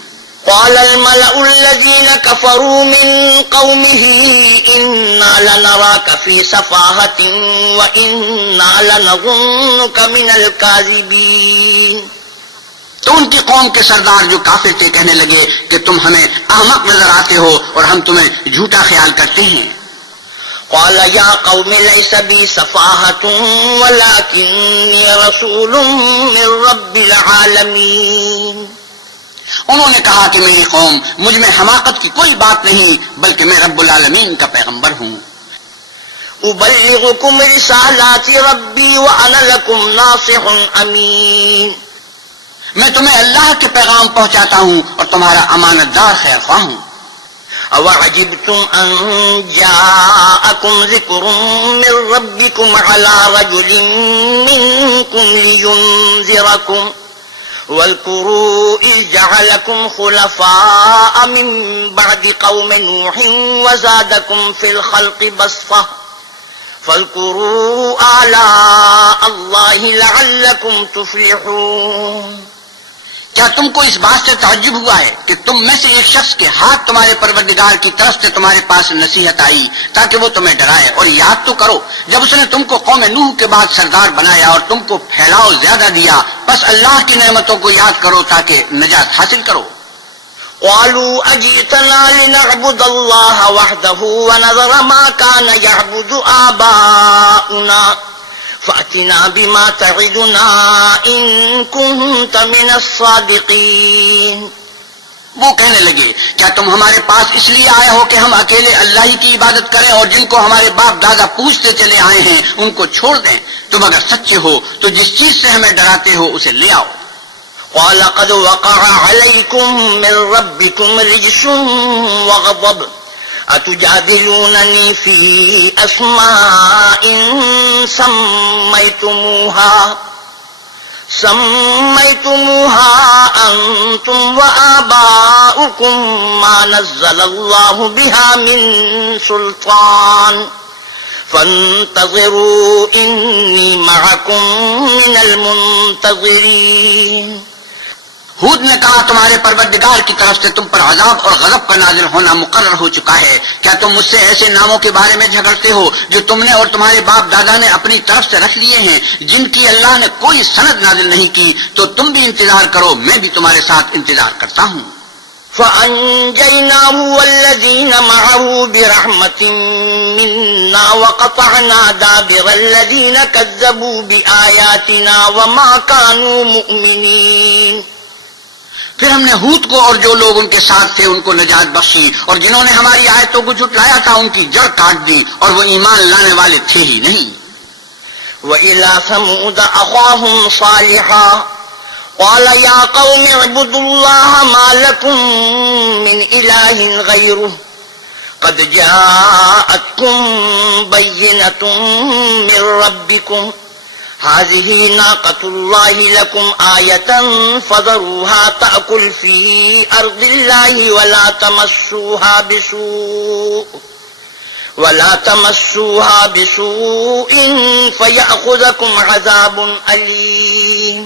قال الملأ الذين كفروا من قومه إنا لنراك في سفاهة وإنا لنظنك من الكاذبين۔ تو ان کی قوم کے سردار جو کافر تھے کہنے لگے کہ تم ہمیں احمق نظر آتے ہو اور ہم تمہیں جھوٹا خیال کرتے ہیں۔ قال يا قوم ليس بي سفاهة ولكني رسول من رب العالمين۔ انہوں نے کہا کہ میری قوم مجھ میں حماقت کی کوئی بات نہیں بلکہ میں رب العالمین کا پیغمبر ہوں۔ أبلغكم رسالات ربي وأنا لكم ناصح أمين۔ میں تمہیں اللہ کے پیغام پہنچاتا ہوں اور تمہارا امانت دار خیر خواہ ہوں۔ أَوَعَجِبْتُمْ أَن جَاءَكُمْ ذِكْرٌ مِّن رَّبِّكُمْ عَلَىٰ رَجُلٍ مِّنكُمْ لِيُنذِرَكُمْ واذكروا إذ جعلكم خلفاء من بعد قوم نوح وزادكم في الخلق بسطة فاذكروا آلاء الله لعلكم تفلحون۔ کیا تم کو اس بات سے تعجب ہوا ہے کہ تم میں سے ایک شخص کے ہاتھ تمہارے پروردگار کی طرف سے تمہارے پاس نصیحت آئی تاکہ وہ تمہیں ڈرائے؟ اور یاد تو کرو جب اس نے تم کو قوم نوح کے بعد سردار بنایا اور تم کو پھیلاؤ زیادہ دیا، بس اللہ کی نعمتوں کو یاد کرو تاکہ نجات حاصل کرو۔ قالوا أجئتنا لنعبد الله وحده ونذر ما كان يعبد آباؤنا فأتنا بما تعدنا إن كنت من الصادقين۔ وہ کہنے لگے کیا تم ہمارے پاس اس لیے آئے ہو کہ ہم اکیلے اللہ ہی کی عبادت کریں اور جن کو ہمارے باپ دادا پوچھتے چلے آئے ہیں ان کو چھوڑ دیں؟ تم اگر سچے ہو تو جس چیز سے ہمیں ڈراتے ہو اسے لے آؤ۔ قال قد وقع عليكم من ربكم رجس وغضب أتجادلونني في أسماء سميتموها أنتم وآباؤكم ما نزل الله بها من سلطان فانتظروا إني معكم من المنتظرين۔ ہود نے کہا تمہارے پروردگار کی طرف سے تم پر عذاب اور غضب کا نازل ہونا مقرر ہو چکا ہے، کیا تم مجھ سے ایسے ناموں کے بارے میں جھگڑتے ہو جو تم نے اور تمہارے باپ دادا نے اپنی طرف سے رکھ لیے ہیں جن کی اللہ نے کوئی سند نازل نہیں کی؟ تو تم بھی انتظار کرو، میں بھی تمہارے ساتھ انتظار کرتا ہوں۔ فَأَنجَيْنَاهُ وَالَّذِينَ مَعَهُ بِرَحْمَةٍ مِّنَّا وَقَطَعْنَا دَابِرَ الَّذِينَ كَذَّبُوا بِآيَاتِنَا وَمَا كَانُوا مُؤْمِنِينَ۔ پھر ہم نے ہود کو اور جو لوگ ان کے ساتھ تھے ان کو نجات بخشی، اور جنہوں نے ہماری آیتوں کو جھٹلایا تھا ان کی جڑ کاٹ دی، اور وہ ایمان لانے والے تھے ہی نہیں۔ وَإِلَىٰ ثَمُودَ أَخَاهُمْ صَالِحًا قَالَ يَا قَوْمِ اعْبُدُوا اللَّهَ مَا لَكُم مِّنْ إِلَٰهٍ غَيْرُهُ قَدْ جَاءَتْكُم بَيِّنَةٌ مِّن رَّبِّكُمْ هذه ناقة الله لكم آية فذروها تأكل في أرض الله ولا تمسوها بسوء فيأخذكم عذاب أليم۔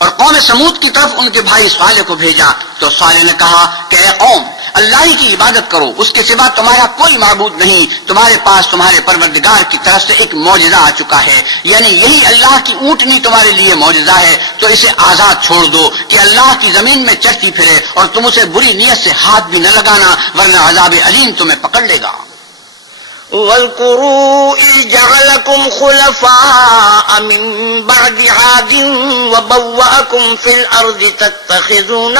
اور قوم سمود کی طرف ان کے بھائی صالح کو بھیجا تو صالح نے کہا کہ اے قوم، اللہ ہی کی عبادت کرو، اس کے سوا تمہارا کوئی معبود نہیں، تمہارے پاس تمہارے پروردگار کی طرف سے ایک معجزہ آ چکا ہے، یعنی یہی اللہ کی اونٹنی تمہارے لیے معجزہ ہے، تو اسے آزاد چھوڑ دو کہ اللہ کی زمین میں چرتی پھرے، اور تم اسے بری نیت سے ہاتھ بھی نہ لگانا ورنہ عذاب علیم تمہیں پکڑ لے گا۔ واذكروا إذ جعلكم خلفاء من بعد عاد وبوأكم في الأرض تتخذون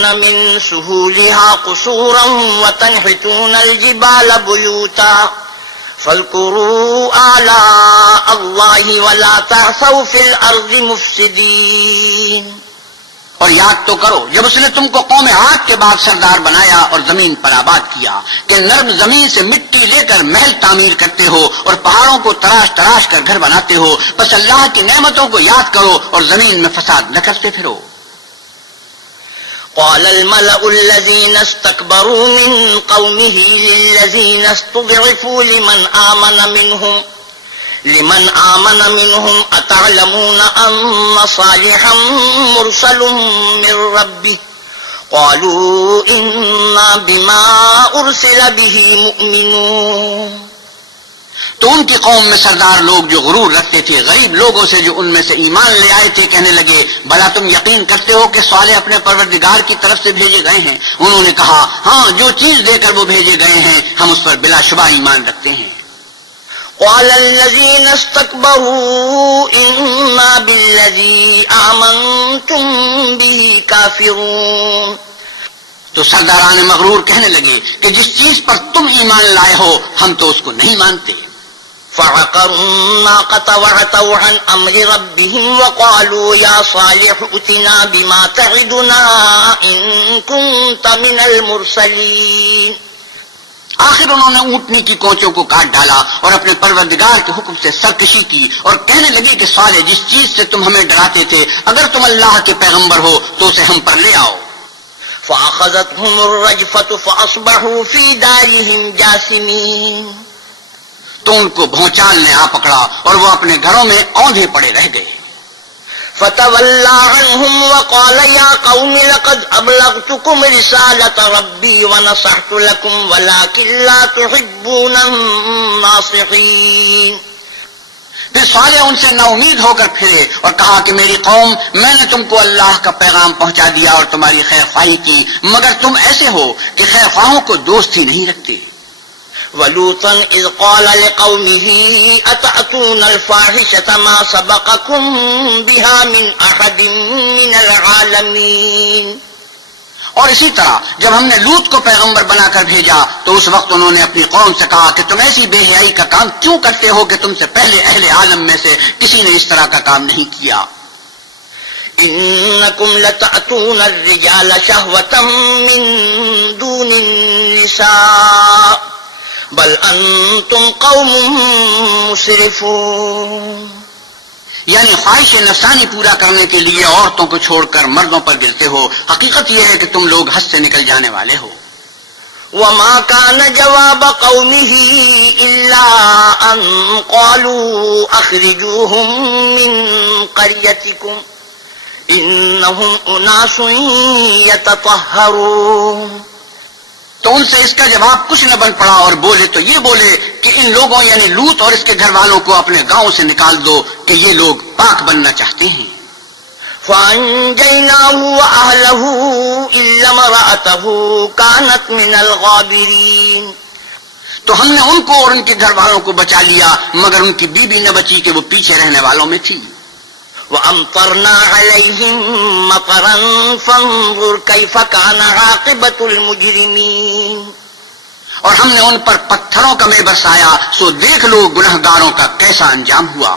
من سهولها قصورا وتنحتون الجبال بيوتا فاذكروا آلاء الله ولا تعثوا في الأرض مفسدين۔ اور یاد تو کرو جب اس نے تم کو قوم عاد کے بعد سردار بنایا اور زمین پر آباد کیا کہ نرم زمین سے مٹی لے کر محل تعمیر کرتے ہو اور پہاڑوں کو تراش تراش کر گھر بناتے ہو، بس اللہ کی نعمتوں کو یاد کرو اور زمین میں فساد نہ کرتے پھرو۔ قال الملأ الذين استكبروا من قومه للذين استضعفوا لمن آمن منهم أتعلمون أن صالحا مرسل من ربه قالوا إنا بما أرسل به مؤمنون۔ تو ان کی قوم میں سردار لوگ جو غرور رکھتے تھے غریب لوگوں سے جو ان میں سے ایمان لے آئے تھے کہنے لگے، بھلا تم یقین کرتے ہو کہ صالح اپنے پروردگار کی طرف سے بھیجے گئے ہیں؟ انہوں نے کہا ہاں، جو چیز دے کر وہ بھیجے گئے ہیں ہم اس پر بلا شبہ ایمان رکھتے ہیں۔ قال الذين استكبروا إنا بالذي آمنتم به كافرون۔ تو سرداران مغرور کہنے لگے کہ جس چیز پر تم ایمان لائے ہو ہم تو اس کو نہیں مانتے۔ فعقروا الناقة وعتوا عن أمر ربهم وقالوا يا صالح ائتنا بما تعدنا إن كنت من المرسلين۔ آخر انہوں نے اونٹنی کی کوچوں کو کاٹ ڈالا اور اپنے پروردگار کے حکم سے سرکشی کی اور کہنے لگے کہ صالح جس چیز سے تم ہمیں ڈراتے تھے اگر تم اللہ کے پیغمبر ہو تو اسے ہم پر لے آؤ۔ فأخذتهم الرجفة فأصبحوا في دارهم جاثمين۔ تو ان کو بھونچال نے آ پکڑا اور وہ اپنے گھروں میں اوندھے پڑے رہ گئے۔ فتولى عنهم وقال يا قوم لقد أبلغتكم رسالة ربي ونصحت لكم ولكن لا تحبون الناصحين۔ پھر صالح ان سے نا امید ہو کر پھرے اور کہا کہ میری قوم، میں نے تم کو اللہ کا پیغام پہنچا دیا اور تمہاری خیر خواہی کی، مگر تم ایسے ہو کہ خیر خواہوں کو دوست ہی نہیں رکھتے۔ وَلُوطًا إِذْ قَالَ لِقَوْمِهِ أَتَأْتُونَ الْفَاحِشَةَ مَا سَبَقَكُم بِهَا مِنْ أَحَدٍ مِّنَ الْعَالَمِينَ۔ اور اسی طرح جب ہم نے لوط کو پیغمبر بنا کر بھیجا تو اس وقت انہوں نے اپنی قوم سے کہا کہ تم ایسی بے حیائی کا کام کیوں کرتے ہو کہ تم سے پہلے اہل عالم میں سے کسی نے اس طرح کا کام نہیں کیا۔ إِنَّكُمْ لَتَأْتُونَ الرِّجَالَ شَهْوَةً مِّن دُونِ النِّسَاءِ بل انتم قوم مسرفون۔ یعنی خواہش نفسانی پورا کرنے کے لیے عورتوں کو چھوڑ کر مردوں پر گرتے ہو، حقیقت یہ ہے کہ تم لوگ حد سے نکل جانے والے ہو۔ وما كان جواب قومه إلا أن قالوا أخرجوهم من قريتكم إنهم أناس يتطهرون۔ تو ان سے اس کا جواب کچھ نہ بن پڑا اور بولے تو یہ بولے کہ ان لوگوں یعنی لوط اور اس کے گھر والوں کو اپنے گاؤں سے نکال دو کہ یہ لوگ پاک بننا چاہتے ہیں۔ فَأَنجَيْنَاهُ وَأَهْلَهُ إِلَّا امْرَأَتَهُ كَانَتْ مِنَ الْغَابِرِينَ۔ تو ہم نے ان کو اور ان کے گھر والوں کو بچا لیا مگر ان کی بیوی نہ بچی کہ وہ پیچھے رہنے والوں میں تھی۔ وَأَمْطَرْنَا عَلَيْهِمْ مَطَرًا فَانظُرْ كَيْفَ كَانَ عَاقِبَةُ الْمُجْرِمِينَ۔ اور ہم نے ان پر پتھروں کا مے برسایا سو دیکھ لو گنہگاروں کا کیسا انجام ہوا۔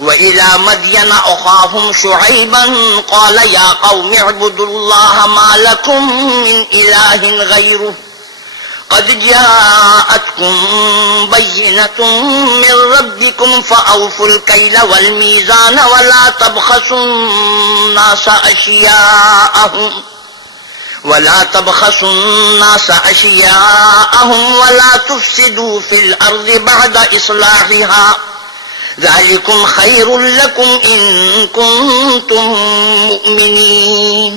وَإِلَى مَدْيَنَ أَخَاهُمْ شُعَيْبًا قَالَ يَا قَوْمِ اعْبُدُوا اللَّهَ مَا لَكُمْ مِنْ إِلَٰهٍ غَيْرُهُ قَدْ جَاءَتْكُمْ بَيِّنَةٌ مِّن رَّبِّكُمْ فَأَوْفُوا الْكَيْلَ وَالْمِيزَانَ وَلَا تَبْخَسُوا النَّاسَ أَشْيَاءَهُمْ وَلَا تُفْسِدُوا فِي الْأَرْضِ بَعْدَ إِصْلَاحِهَا ذلكم خير لكم إن كنتم مؤمنين.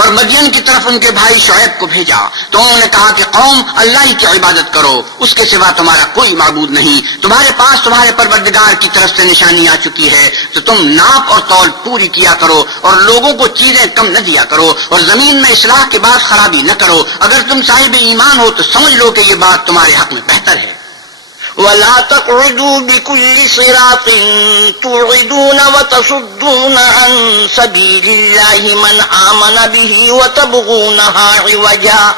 اور مدین کی طرف ان کے بھائی شعیب کو بھیجا تو انہوں نے کہا کہ قوم اللہ ہی کی عبادت کرو، اس کے سوا تمہارا کوئی معبود نہیں، تمہارے پاس تمہارے پروردگار کی طرف سے نشانی آ چکی ہے، تو تم ناپ اور تول پوری کیا کرو اور لوگوں کو چیزیں کم نہ دیا کرو اور زمین میں اصلاح کے بعد خرابی نہ کرو. اگر تم صاحب ایمان ہو تو سمجھ لو کہ یہ بات تمہارے حق میں بہتر ہے. ولا تقعدوا بكل صراط توعدون وتصدون عن سبيل الله من آمن به وتبغونها عوجا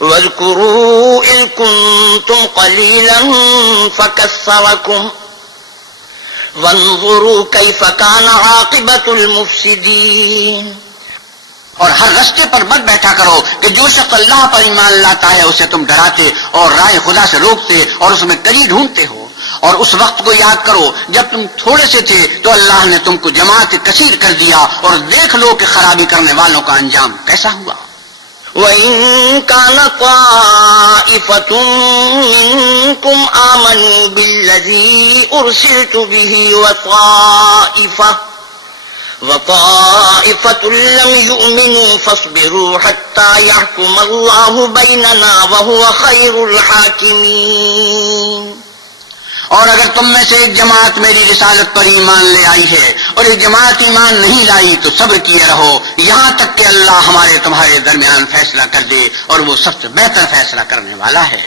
واذكروا إذ كنتم قليلا فكثركم وانظروا كيف كان عاقبة المفسدين. اور ہر رستے پر مت بیٹھا کرو کہ جو شخص اللہ پر ایمان لاتا ہے اسے تم ڈراتے اور راہ خدا سے روکتے اور اس میں کڑی ڈھونڈتے ہو. اور اس وقت کو یاد کرو جب تم تھوڑے سے تھے تو اللہ نے تم کو جماعت کثیر کر دیا، اور دیکھ لو کہ خرابی کرنے والوں کا انجام کیسا ہوا. وَإِن كَانَ طَائِفَةٌ مِّنكُمْ آمَنُوا بِالَّذِي أُرْسِلْتُ بِهِ وطائفة لم يؤمنوا فاصبروا حتى يحكم الله بيننا وهو خير الحاكمين. اور اگر تم میں سے ایک جماعت میری رسالت پر ایمان لے آئی ہے اور ایک جماعت ایمان نہیں لائی تو صبر کیے رہو یہاں تک کہ اللہ ہمارے تمہارے درمیان فیصلہ کر دے، اور وہ سب سے بہتر فیصلہ کرنے والا ہے.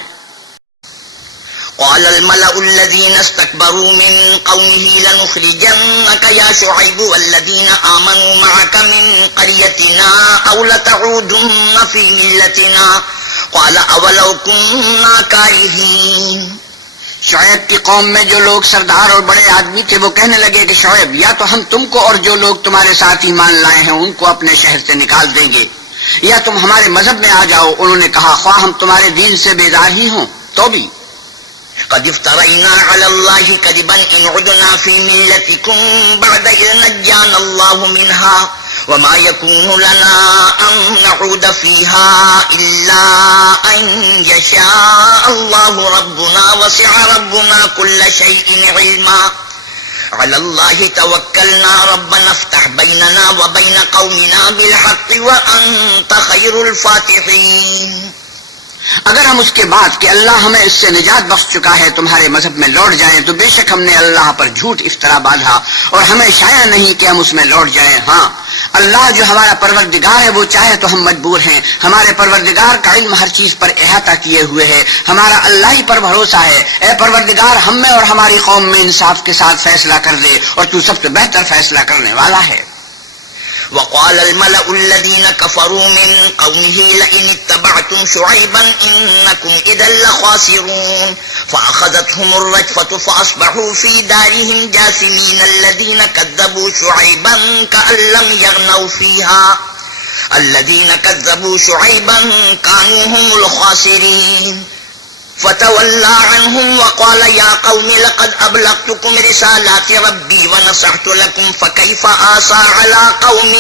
قال الملأ الذين استكبروا من قومه لنخرجنك يا شعيب والذين آمنوا معك من قريتنا أو لتعودن في ملتنا قال أولو كنا كارهين. شعیب کی قوم میں جو لوگ سردار اور بڑے آدمی تھے وہ کہنے لگے کہ شعیب یا تو ہم تم کو اور جو لوگ تمہارے ساتھ ایمان لائے ہیں ان کو اپنے شہر سے نکال دیں گے، یا تم ہمارے مذہب میں آ جاؤ. انہوں نے کہا خواہ ہم تمہارے دین سے بیزار ہی ہوں تو بھی. قد افترينا على الله كذبا إن عدنا في ملتكم بعد إذ نجانا الله منها وما يكون لنا أن نعود فيها إلا أن يشاء الله ربنا وسع ربنا كل شيء علما على الله توكلنا ربنا افتح بيننا وبين قومنا بالحق وأنت خير الفاتحين. اگر ہم اس کے بعد کہ اللہ ہمیں اس سے نجات بخش چکا ہے تمہارے مذہب میں لوٹ جائیں تو بے شک ہم نے اللہ پر جھوٹ افطرا باندھا اور ہمیں شایع نہیں کہ ہم اس میں لوٹ جائیں. ہاں اللہ جو ہمارا پروردگار ہے وہ چاہے تو ہم مجبور ہیں. ہمارے پروردگار کا علم ہر چیز پر احاطہ کیے ہوئے ہے. ہمارا اللہ ہی پر بھروسہ ہے. اے پروردگار ہم میں اور ہماری قوم میں انصاف کے ساتھ فیصلہ کر دے اور تو سب سے بہتر فیصلہ کرنے والا ہے. وقال الملأ الذين كفروا من قومه لئن اتبعتم شعيبا إنكم إذا لخاسرون فأخذتهم الرجفة فأصبحوا في دارهم جاثمين الذين كذبوا شعيبا كأن لم يغنوا فيها الذين كذبوا شعيبا كانوا هم الخاسرين فتولى عنهم وقال يا قوم لقد أبلغتكم رسالات ربي ونصحت لكم فكيف آسى على قوم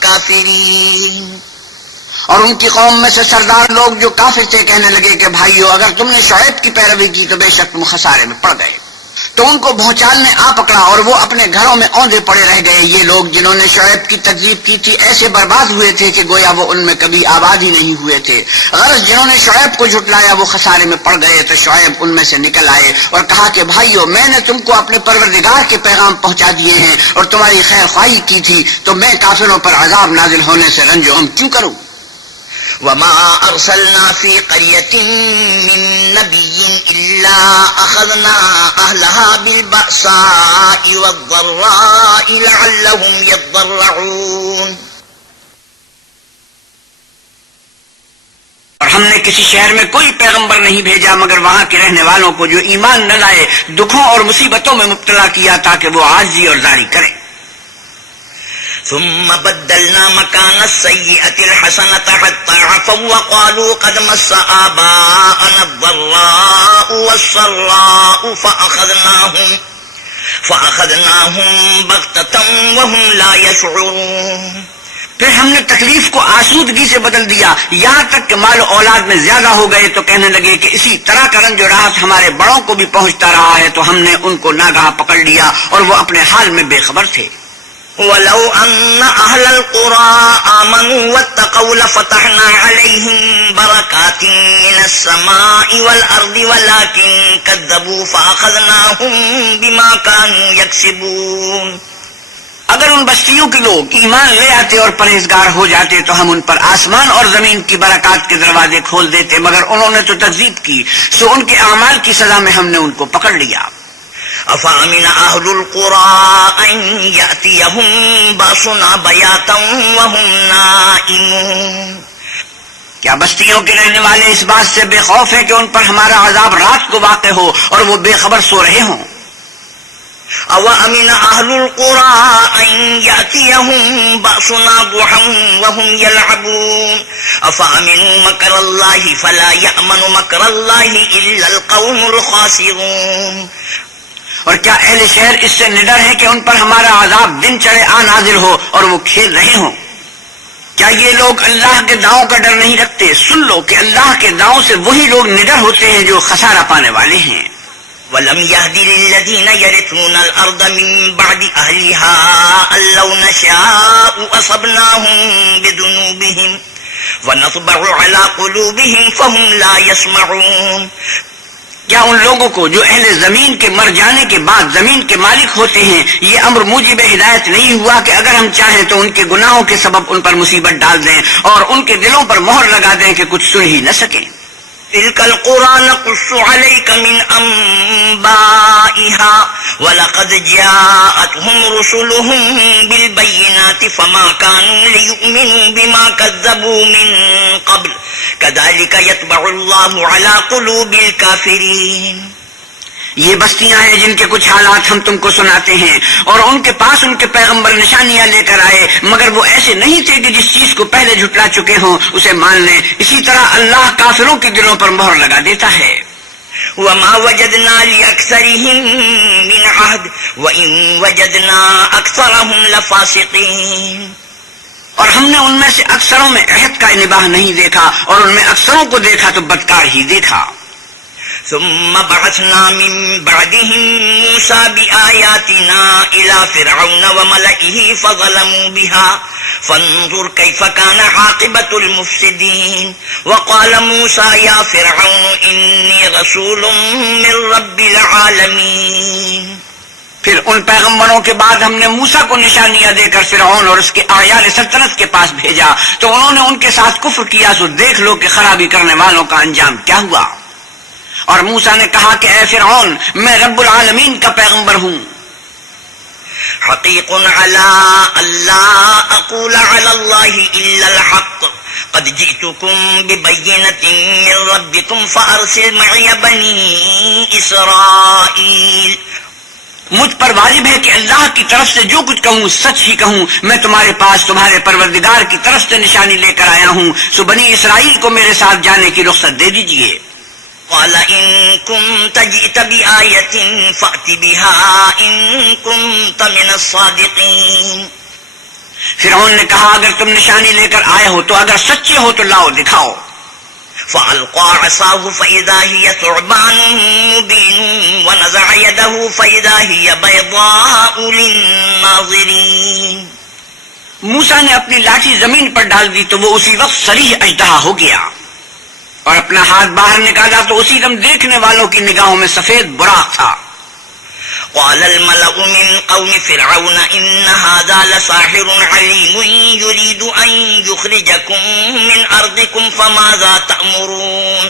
كافرين. اور ان کی قوم میں سے سردار لوگ جو کافر تھے کہنے لگے کہ بھائیو اگر تم نے شعیب کی پیروی کی تو بے شک تم خسارے میں پڑ گئے. تو ان کو بھونچال نے آ پکڑا اور وہ اپنے گھروں میں اوندے پڑے رہ گئے. یہ لوگ جنہوں نے شعیب کی تکذیب کی تھی ایسے برباد ہوئے تھے کہ گویا وہ ان میں کبھی آباد ہی نہیں ہوئے تھے. غرض جنہوں نے شعیب کو جھٹلایا وہ خسارے میں پڑ گئے. تو شعیب ان میں سے نکل آئے اور کہا کہ بھائیو میں نے تم کو اپنے پروردگار کے پیغام پہنچا دیے ہیں اور تمہاری خیر خواہی کی تھی، تو میں کافروں پر عذاب نازل ہونے سے رنج و غم کیوں کروں. وما أرسلنا في قرية من نبي إلا أخذنا أهلها بالبأساء والضراء لعلهم يضرعون. اور ہم نے کسی شہر میں کوئی پیغمبر نہیں بھیجا مگر وہاں کے رہنے والوں کو جو ایمان نہ لائے دکھوں اور مصیبتوں میں مبتلا کیا تاکہ وہ عاجزی اور زاری کریں. ثم بدلنا مكان السيئة الحسنة حتى عفوا وقالوا قد مس آباءنا الضراء والسراء فأخذناهم بغتة وهم لا يشعرون. پھر ہم نے تکلیف کو آسودگی سے بدل دیا، یہاں تک کہ مال و اولاد میں زیادہ ہو گئے تو کہنے لگے کہ اسی طرح کا رنج و راحت ہمارے بڑوں کو بھی پہنچتا رہا ہے، تو ہم نے ان کو ناگہاں پکڑ لیا اور وہ اپنے حال میں بے خبر تھے۔ وَلَوْ أَنَّ أَهْلَ الْقُرَىٰ آمَنُوا وَاتَّقَوْا لَفَتَحْنَا عَلَيْهِم بَرَكَاتٍ مِّنَ السَّمَاءِ وَالْأَرْضِ وَلَٰكِن كَذَّبُوا فَأَخَذْنَاهُم بِمَا كَانُوا يَكْسِبُونَ۔ اگر ان بستیوں کے لوگ ایمان لے آتے اور پرہیزگار ہو جاتے تو ہم ان پر آسمان اور زمین کی برکات کے دروازے کھول دیتے، مگر انہوں نے تو تکذیب کی، سو ان کے اعمال کی سزا میں ہم نے ان کو پکڑ لیا۔ أَفَأَمِنَ أَهْلُ الْقُرَىٰ أَن يَأْتِيَهُم بَأْسُنَا بَيَاتًا وَهُمْ نَائِمُونَ۔ کیا بستیوں کے رہنے والے اس بات سے بے خوف ہیں کہ ان پر ہمارا عذاب رات کو واقع ہو اور وہ بے خبر سو رہے ہوں؟ أَوَأَمِنَ أَهْلُ الْقُرَىٰ أَن يَأْتِيَهُم بَأْسُنَا ضُحًى وَهُمْ يَلْعَبُونَ أَفَأَمِنُوا مَكْرَ اللَّهِ فَلَا يَأْمَنُ مَكْرَ اللَّهِ إِلَّا الْقَوْمُ الْخَاسِرُونَ۔ اور کیا اہل شہر اس سے نڈر ہے کہ ان پر ہمارا عذاب دن چڑھے آ نازل ہو اور وہ کھیل رہے ہوں؟ کیا یہ لوگ اللہ کے داؤں کا ڈر نہیں رکھتے؟ سن لو کہ اللہ کے داؤں سے وہی لوگ نڈر ہوتے ہیں جو خسارہ پانے والے ہیں۔ وَلَمْ يَهْدِ لِلَّذِينَ يَرِثُونَ الْأَرْضَ مِن بَعْدِ أَهْلِهَا أَن لَّوْ نَشَاءُ أَصَبْنَاهُم بِذُنُوبِهِمْ وَنَطْبَعُ عَلَىٰ قُلُوبِهِمْ فَهُمْ لَا يَسْمَعُونَ۔ کیا ان لوگوں کو جو اہل زمین کے مر جانے کے بعد زمین کے مالک ہوتے ہیں یہ امر موجب ہدایت نہیں ہوا کہ اگر ہم چاہیں تو ان کے گناہوں کے سبب ان پر مصیبت ڈال دیں اور ان کے دلوں پر مہر لگا دیں کہ کچھ سن ہی نہ سکیں؟ تِلْكَ الْقُرَىٰ نَقُصُّ عَلَيْكَ مِنْ أَنبَائِهَا وَلَقَدْ جَاءَتْهُمْ رُسُلُهُم بِالْبَيِّنَاتِ فَمَا كَانُوا لِيُؤْمِنُوا بِمَا كَذَّبُوا مِن قَبْلُ كَذَٰلِكَ يَطْبَعُ اللَّهُ عَلَىٰ قُلُوبِ الْكَافِرِينَ۔ یہ بستیاں ہیں جن کے کچھ حالات ہم تم کو سناتے ہیں، اور ان کے پاس ان کے پیغمبر نشانیاں لے کر آئے، مگر وہ ایسے نہیں تھے کہ جس چیز کو پہلے جھٹلا چکے ہوں اسے مان لیں۔ اسی طرح اللہ کافروں کے دلوں پر مہر لگا دیتا ہے۔ وَمَا وَجَدْنَا لِأَكْثَرِهِم مِّنْ عَهْدٍ وَإِن وَجَدْنَا أَكْثَرَهُمْ لَفَاسِقِينَ۔ اور ہم نے ان میں سے اکثروں میں عہد کا نباہ نہیں دیکھا، اور ان میں اکثروں کو دیکھا تو بدکار ہی دیکھا۔ ثم بعثنا من بعدهم موسى بآياتنا إلى فرعون وملئه فظلموا بها فانظر كيف كان عاقبة المفسدين وقال موسى يا فرعون إني رسول من رب العالمين۔ پھر ان پیغمبروں کے بعد ہم نے موسیٰ کو نشانیاں دے کر فرعون اور اس کے اعیان سلطنت کے پاس بھیجا، تو انہوں نے ان کے ساتھ کفر کیا، سو دیکھ لو کہ خرابی کرنے والوں کا انجام کیا ہوا۔ اور موسیٰ نے کہا کہ اے فرعون میں رب العالمین کا پیغمبر ہوں۔ حقیق علی اللہ اقول علی اللہ الا الحق قد جئتکم ببینۃ من ربکم فارسل معی بنی اسرائیل۔ مجھ پر واجب ہے کہ اللہ کی طرف سے جو کچھ کہوں سچ ہی کہوں۔ میں تمہارے پاس تمہارے پروردگار کی طرف سے نشانی لے کر آیا ہوں، سو بنی اسرائیل کو میرے ساتھ جانے کی رخصت دے دیجئے۔ قال إن كنت جئت بآية فأت بها إن كنت من الصادقين۔ فرعون نے کہا اگر تم نشانی لے کر آئے ہو تو اگر سچے ہو تو لاؤ دکھاؤ۔ فألقى عصاه فإذا هي ثعبان مبين ونزع يده فإذا هي بيضاء للناظرين۔ موسیٰ نے اپنی لاٹھی زمین پر ڈال دی تو وہ اسی وقت صریح اژدہا ہو گیا، اور اپنا ہاتھ باہر نکالا تو اسی دم دیکھنے والوں کی نگاہوں میں سفید براق تھا۔ قال الملأ من قوم فرعون إن هذا لساحر عليم يريد أن يخرجكم من أرضكم فماذا تأمرون۔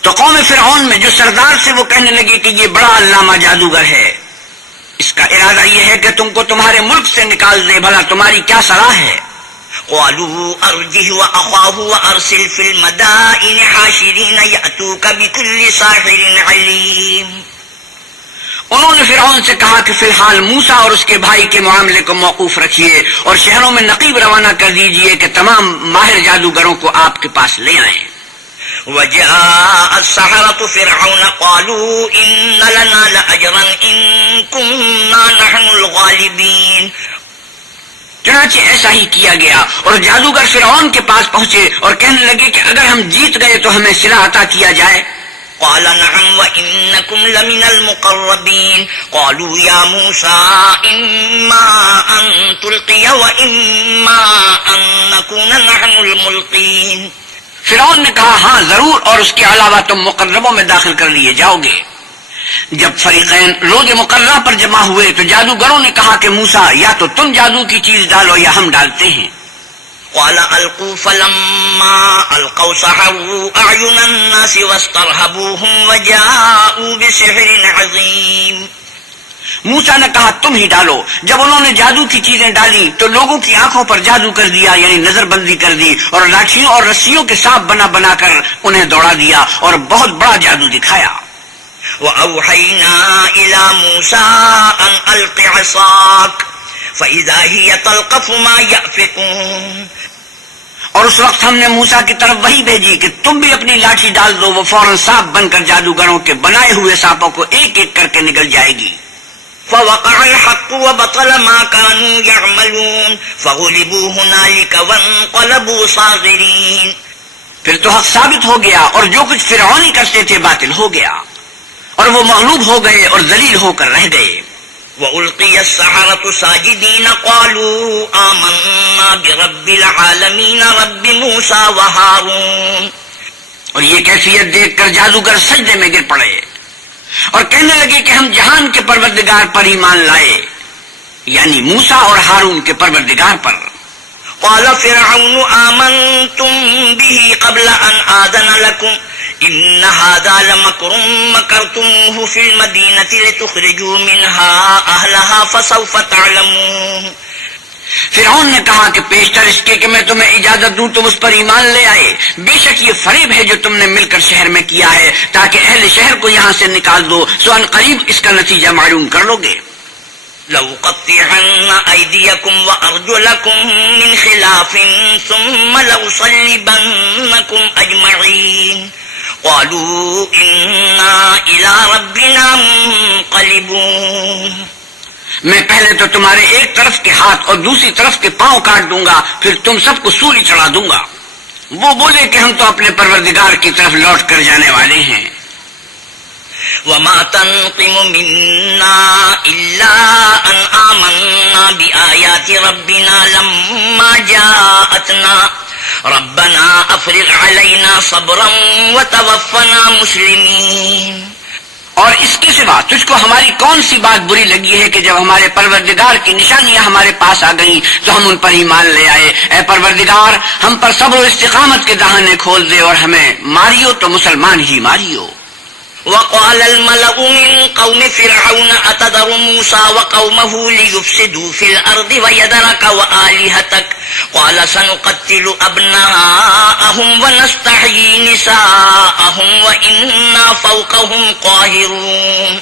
تو قوم فرعون میں جو سردار سے وہ کہنے لگے کہ یہ بڑا علامہ جادوگر ہے، اس کا ارادہ یہ ہے کہ تم کو تمہارے ملک سے نکال دے، بھلا تمہاری کیا صلاح ہے؟ قالوا أرجه وأخاه وأرسل في المدائن حاشرين يأتوك بكل ساحر عليم۔ انہوں نے فرعون سے کہا کہ فی الحال موسیٰ اور اس کے بھائی کے معاملے کو موقوف رکھیے اور شہروں میں نقیب روانہ کر دیجئے کہ تمام ماہر جادوگروں کو آپ کے پاس لے آئیں۔ وجاء السحرة فرعون قالوا إن لنا لأجرا إن كنا نحن الغالبين۔ چنانچہ ایسا ہی کیا گیا، اور جادوگر فرعون کے پاس پہنچے اور کہنے لگے کہ اگر ہم جیت گئے تو ہمیں صلہ عطا کیا جائے۔ قال نعم وإنكم لمن المقربين قالوا يا موسى إما أن تلقي وإما أن نكون نحن الملقين۔ فرعون نے کہا ہاں ضرور، اور اس کے علاوہ تم مقربوں میں داخل کر لیے جاؤ گے۔ جب فریقین روز مقررہ پر جمع ہوئے تو جادوگروں نے کہا کہ موسیٰ یا تو تم جادو کی چیز ڈالو یا ہم ڈالتے ہیں۔ قال ألقوا فلما ألقوا سحروا أعين الناس واسترهبوهم وجاءوا بسحر عظيم۔ موسیٰ نے کہا تم ہی ڈالو۔ جب انہوں نے جادو کی چیزیں ڈالی تو لوگوں کی آنکھوں پر جادو کر دیا، یعنی نظر بندی کر دی، اور لاٹھیوں اور رسیوں کے سانپ بنا بنا کر انہیں دوڑا دیا اور بہت بڑا جادو دکھایا۔ وأوحينا إلى موسى أن ألق عصاك فإذا هي تلقف ما يأفكون۔ اور اس وقت ہم نے موسیٰ کی طرف وحی بھیجی کہ تم بھی اپنی لاٹھی ڈال دو، وہ فوراً سانپ بن کر جادوگروں کے بنائے ہوئے سانپوں کو ایک ایک کر کے نگل جائے گی۔ فوقع الحق وبطل ما كانوا يعملون فغلبوا هنالك وانقلبوا صاغرين۔ پھر تو حق ثابت ہو گیا اور جو کچھ فرعونی کرتے تھے باطل ہو گیا، اور وہ مغلوب ہو گئے اور ذلیل ہو کر رہ گئے۔ وَأُلْقِيَ السَّحَرَةُ سَاجِدِينَ قَالُوا آمَنَّا بِرَبِّ الْعَالَمِينَ رَبِّ مُوسَى وَهَارُونَ۔ اور یہ کیفیت دیکھ کر جادوگر سجدے میں گر پڑے اور کہنے لگے کہ ہم جہان کے پروردگار پر ایمان لائے، یعنی موسیٰ اور ہارون کے پروردگار پر۔ قال فرعون آمنتم به قبل أن آذن لكم إن هذا لمكر مكرتموه في المدينة لتخرجوا منها أهلها فسوف تعلمون۔ فرعون نے کہا کہ پیشتر اس کے کہ میں تمہیں اجازت دوں تم اس پر ایمان لے آئے، بے شک یہ فریب ہے جو تم نے مل کر شہر میں کیا ہے تاکہ اہل شہر کو یہاں سے نکال دو، سو ان قریب اس کا نتیجہ معلوم کر لو گے۔ لَأُقَطِّعَنَّ أَيْدِيَكُمْ وَأَرْجُلَكُمْ مِنْ خِلَافٍ ثُمَّ لَأُصَلِّبَنَّكُمْ أَجْمَعِينَ قَالُوا إِنَّا إِلَىٰ رَبِّنَا مُنقَلِبُونَ۔ میں پہلے تو تمہارے ایک طرف کے ہاتھ اور دوسری طرف کے پاؤں کاٹ دوں گا، پھر تم سب کو سولی چڑھا دوں گا۔ وہ بولے کہ ہم تو اپنے پروردگار کی طرف لوٹ کر جانے والے ہیں۔ وَمَا تَنْقِمُ مِنَّا إِلَّا أَنْ آمَنَّا بِآيَاتِ رَبِّنَا لَمَّا جَاءَتْنَا رَبَّنَا أَفْرِغْ عَلَيْنَا صَبْرًا وَتَوَفَّنَا مُسْلِمِينَ۔ اور اس کے سوا تجھ کو ہماری کون سی بات بری لگی ہے کہ جب ہمارے پروردگار کی نشانیاں ہمارے پاس آ گئیں تو ہم ان پر ایمان لے آئے؟ اے پروردگار ہم پر صبر و استقامت کے دہانے کھول دے اور ہمیں ماریو تو مسلمان ہی ماریو۔ وقال الملأ من قوم فرعون أتذر موسى وقومه ليفسدوا في الأرض ويذرك وآلهتك قال سنقتل أبناءهم ونستحيي نساءهم وإنا فوقهم قاهرون۔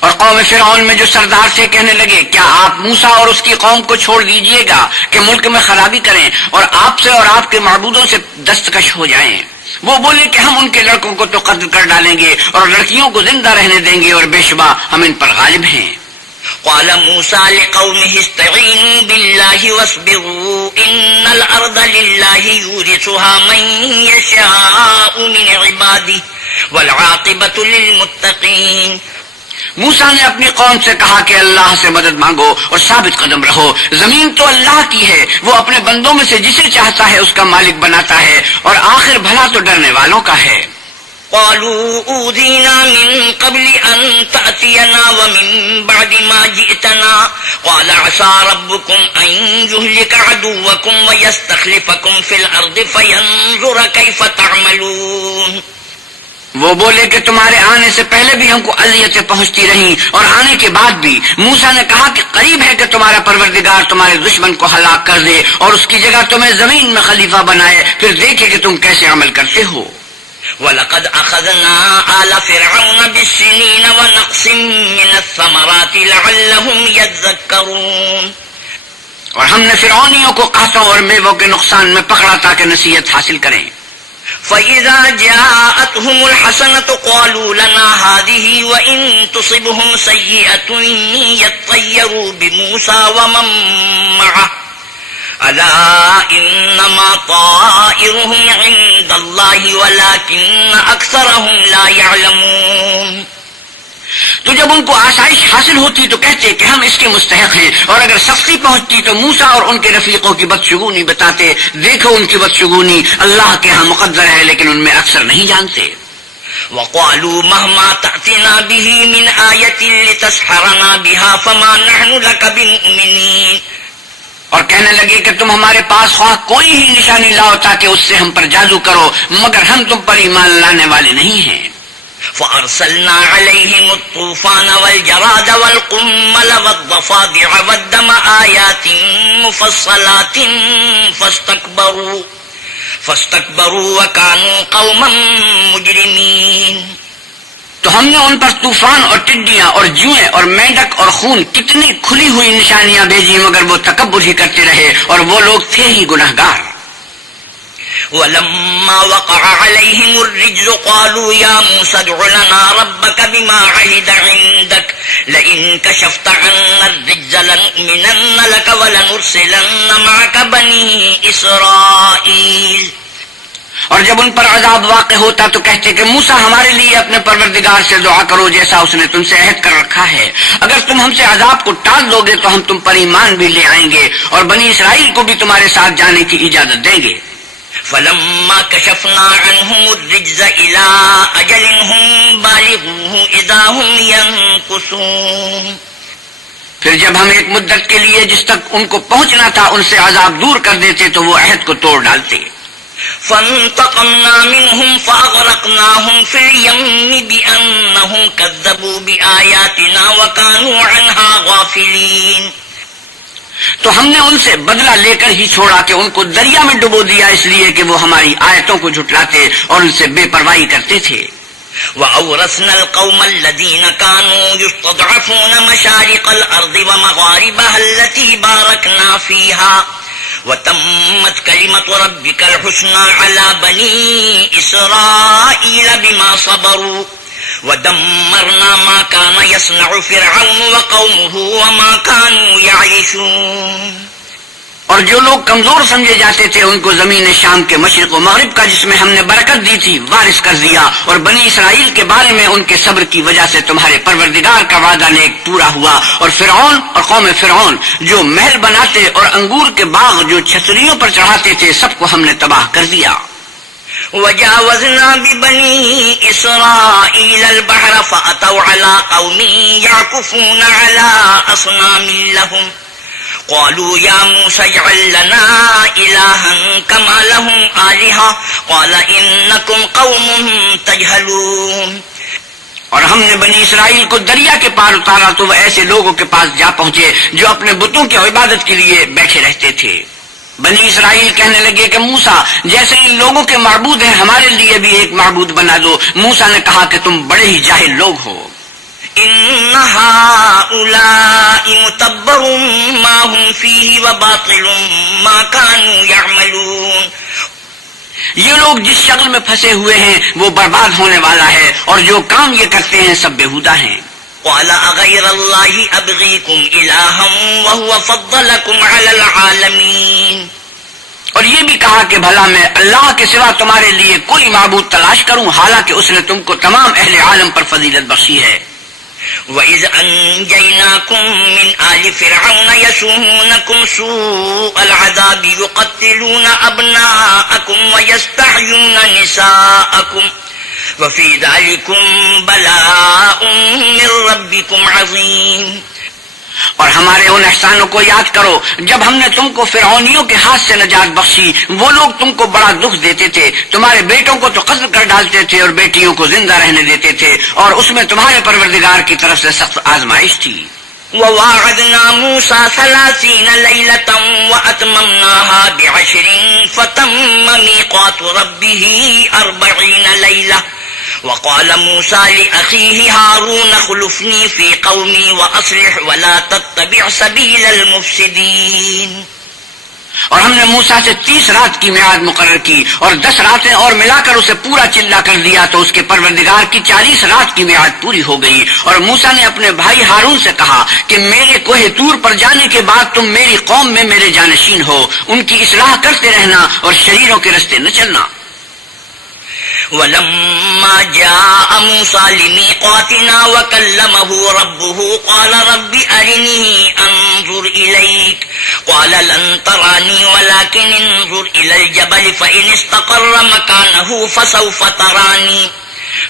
اور قوم فرعون میں جو سردار سے کہنے لگے کیا آپ موسیٰ اور اس کی قوم کو چھوڑ دیجئے گا کہ ملک میں خرابی کریں اور آپ سے اور آپ کے معبودوں سے دستکش ہو جائیں؟ وہ بولے کہ ہم ان کے لڑکوں کو تو قتل کر ڈالیں گے اور لڑکیوں کو زندہ رہنے دیں گے، اور بے شبہ ہم ان پر غالب ہیں۔ قال موسى لقومه استعينوا بالله واصبروا إن الأرض لله يورثها من يشاء من عباده والعاقبة للمتقين۔ موسیٰ نے اپنی قوم سے کہا کہ اللہ سے مدد مانگو اور ثابت قدم رہو، زمین تو اللہ کی ہے، وہ اپنے بندوں میں سے جسے چاہتا ہے اس کا مالک بناتا ہے، اور آخر بھلا تو ڈرنے والوں کا ہے۔ قالوا أوذينا من قبل أن تأتينا ومن بعد ما جئتنا قال عسى ربكم أن يهلك عدوكم ويستخلفكم في الأرض فينظر كيف تعملون۔ وہ بولے کہ تمہارے آنے سے پہلے بھی ہم کو اذیتیں پہنچتی رہیں اور آنے کے بعد بھی۔ موسیٰ نے کہا کہ قریب ہے کہ تمہارا پروردگار تمہارے دشمن کو ہلاک کر دے اور اس کی جگہ تمہیں زمین میں خلیفہ بنائے، پھر دیکھے کہ تم کیسے عمل کرتے ہو۔ وَلَقَدْ أَخَذْنَا آلَ فِرْعَوْنَ بِالسِّنِينَ وَنَقْصٍ مِّنَ الثَّمَرَاتِ لَعَلَّهُمْ يَذَّكَّرُونَ۔ اور ہم نے فرعونیوں کو قحطوں اور میووں کے نقصان میں پکڑا تاکہ نصیحت حاصل کریں۔ فَإِذَا جَاءَتْهُمُ الْحَسَنَةُ قَالُوا لَنَا هَٰذِهِ وَإِن تُصِبْهُمْ سَيِّئَةٌ يَطَّيَّرُوا بِمُوسَىٰ وَمَن مَّعَهُ أَلَا إِنَّمَا طَائِرُهُمْ عِندَ اللَّهِ وَلَٰكِنَّ أَكْثَرَهُمْ لَا يَعْلَمُونَ. تو جب ان کو آسائش حاصل ہوتی تو کہتے کہ ہم اس کے مستحق ہیں، اور اگر سختی پہنچتی تو موسیٰ اور ان کے رفیقوں کی بدشگونی بتاتے. دیکھو ان کی بدشگونی اللہ کے ہاں مقدر ہے، لیکن ان میں اکثر نہیں جانتے. وَقَالُوا مَهْمَا تَأْتِنَا بِهِ مِنْ آيَةٍ لِتَسْحَرَنَا بِهَا فَمَا نَحْنُ لَكَ بِمُؤْمِنِينَ. اور کہنے لگے کہ تم ہمارے پاس خواہ کوئی ہی نشانی لاؤ تاکہ اس سے ہم پر جادو کرو، مگر ہم تم پر ایمان لانے والے نہیں ہیں. فَأَرْسَلْنَا عَلَيْهِمُ الطُّوفَانَ وَالْجَرَادَ وَالْقُمَّلَ وَالضَّفَادِعَ وَالدَّمَ آيَاتٍ مُفَصَّلَاتٍ فَاسْتَكْبَرُوا وَكَانُوا قَوْمًا مُجْرِمِينَ. تو ہم نے ان پر طوفان اور ٹڈیاں اور جوئیں اور مینڈک اور خون کتنی کھلی ہوئی نشانیاں بھیجی، مگر وہ تکبر ہی کرتے رہے اور وہ لوگ تھے ہی گناہگار. وَلَمَّا وَقَعَ عَلَيْهِمُ الرِّجْزُ قَالُوا يَا مُوسَى ادْعُ لَنَا رَبَّكَ بِمَا عَهِدَ عِندَكَ لَئِن كَشَفْتَ عَنَّا الرِّجْزَ لَنُؤْمِنَنَّ لَكَ وَلَنُرْسِلَنَّ مَعَكَ بَنِي إِسْرَائِيلَ. اور جب ان پر عذاب واقع ہوتا تو کہتے کہ موسیٰ ہمارے لیے اپنے پروردگار سے دعا کرو جیسا اس نے تم سے عہد کر رکھا ہے. اگر تم ہم سے عذاب کو ٹال دو گے تو ہم تم پر ایمان بھی لے آئیں گے اور بنی اسرائیل کو بھی تمہارے ساتھ جانے کی اجازت دیں گے. فَلَمَّا كَشَفْنَا عَنْهُمُ الرِّجْزَ إِلَىٰ أَجَلٍ هُمْ بَالِغُوهُ إِذَا هُمْ يَنكُثُونَ. پھر جب ہم ایک مدت کے لیے جس تک ان کو پہنچنا تھا ان سے عذاب دور کر دیتے تو وہ عہد کو توڑ ڈالتے. فَانْتَقَمْنَا مِنْهُمْ فَأَغْرَقْنَاهُمْ فِي الْيَمِّ بِأَنَّهُمْ كَذَّبُوا بِآيَاتِنَا وَكَانُوا عَنْهَا غَافِلِينَ. تو ہم نے ان سے بدلہ لے کر ہی چھوڑا کہ ان کو دریا میں ڈبو دیا، اس لیے کہ وہ ہماری آیتوں کو جھٹلاتے اور ان سے بے پرواہی کرتے تھے. وَأَوْرَثْنَا الْقَوْمَ الَّذِينَ كَانُوا يُسْتَضْعَفُونَ مَشَارِقَ الْأَرْضِ وَمَغَارِبَهَا الَّتِي بَارَكْنَا فِيهَا وَتَمَّتْ كَلِمَةُ رَبِّكَ الْحُسْنَى عَلَى بَنِي إِسْرَائِيلَ بِمَا صَبَرُوا وَدَمَّرْنَا مَا كَانَ يَصْنَعُ فِرْعَوْنُ وَقَوْمُهُ وَمَا كَانُوا يَعِيشُونَ. اور جو لوگ کمزور سمجھے جاتے تھے ان کو زمین شام کے مشرق و مغرب کا جس میں ہم نے برکت دی تھی وارث کر دیا، اور بنی اسرائیل کے بارے میں ان کے صبر کی وجہ سے تمہارے پروردگار کا وعدہ نیک پورا ہوا. اور فرعون اور قوم فرعون جو محل بناتے اور انگور کے باغ جو چھتریوں پر چڑھاتے تھے سب کو ہم نے تباہ کر دیا. وَجَاوَزْنَا بِبَنِي إِسْرَائِيلَ الْبَحْرَ فَأَتَوْا عَلَىٰ قَوْمٍ يَعْكُفُونَ عَلَىٰ أَصْنَامٍ لَهُمْ قَالُوا يَا مُوسَى اجْعَل لَّنَا إِلَٰهًا كَمَا لَهُمْ آلِهَةٌ قَالَ إِنَّكُمْ قَوْمٌ تَجْهَلُونَ. اور ہم نے بنی اسرائیل کو دریا کے پار اتارا تو وہ ایسے لوگوں کے پاس جا پہنچے جو اپنے بتوں کی عبادت کے لیے بیٹھے رہتے تھے. بنی اسرائیل کہنے لگے کہ موسیٰ جیسے ان لوگوں کے معبود ہیں ہمارے لیے بھی ایک معبود بنا دو. موسیٰ نے کہا کہ تم بڑے ہی جاہل لوگ ہو. إِنَّ هَٰؤُلَاءِ مُتَبَّرٌ مَّا هُمْ فِيهِ وَبَاطِلٌ مَّا كَانُوا يَعْمَلُونَ. یہ لوگ جس شکل میں پھنسے ہوئے ہیں وہ برباد ہونے والا ہے اور جو کام یہ کرتے ہیں سب بےہودہ ہیں. قَالَ أَغَيْرَ اللَّهِ أَبْغِيكُمْ إِلَٰهًا وَهُوَ فَضَّلَكُمْ عَلَى الْعَالَمِينَ. اور یہ بھی کہا کہ بھلا میں اللہ کے سوا تمہارے لیے کوئی معبود تلاش کروں حالانکہ اس نے تم کو تمام اہل عالم پر فضیلت بخشی ہے. وَإِذْ أَنْجَيْنَاكُمْ مِنْ آلِ فِرْعَوْنَ يَسُومُونَكُمْ سُوءَ الْعَذَابِ يُقَتِّلُونَ أَبْنَاءَكُمْ وَيَسْتَحْيُونَ نِسَاءَكُمْ وَفِي ذَلِكُمْ بَلَاءٌ مِّن رَّبِّكُمْ عَظِيمٌ. اور ہمارے ان احسانوں کو یاد کرو جب ہم نے تم کو فرعونیوں کے ہاتھ سے نجات بخشی. وہ لوگ تم کو بڑا دکھ دیتے تھے، تمہارے بیٹوں کو تو قتل کر ڈالتے تھے اور بیٹیوں کو زندہ رہنے دیتے تھے، اور اس میں تمہارے پروردگار کی طرف سے سخت آزمائش تھی. وَوَاعَدْنَا مُوسَىٰ 30 لَيْلَةً وَأَتْمَمْنَاهَا ب10 فَتَمَّ مِيقَاتُ رَبِّهِ 40 لَيْلَةً. وقال موسى لأخيه هارون اخلفني في قومي وأصلح ولا تتبع سبيل المفسدين. اور ہم نے موسیٰ سے 30 رات کی میعاد مقرر کی اور 10 راتیں اور ملا کر اسے پورا چلا کر دیا تو اس کے پروردگار کی 40 رات کی میعاد پوری ہو گئی. اور موسیٰ نے اپنے بھائی ہارون سے کہا کہ میرے کوہ طور پر جانے کے بعد تم میری قوم میں میرے جانشین ہو، ان کی اصلاح کرتے رہنا اور شریروں کے رستے نہ چلنا. ولما جاء موسى لميقاتنا وكلمه ربه قال رب أرني أنظر إليك قال لن تراني ولكن انظر إلى الجبل فإن استقر مكانه فسوف تراني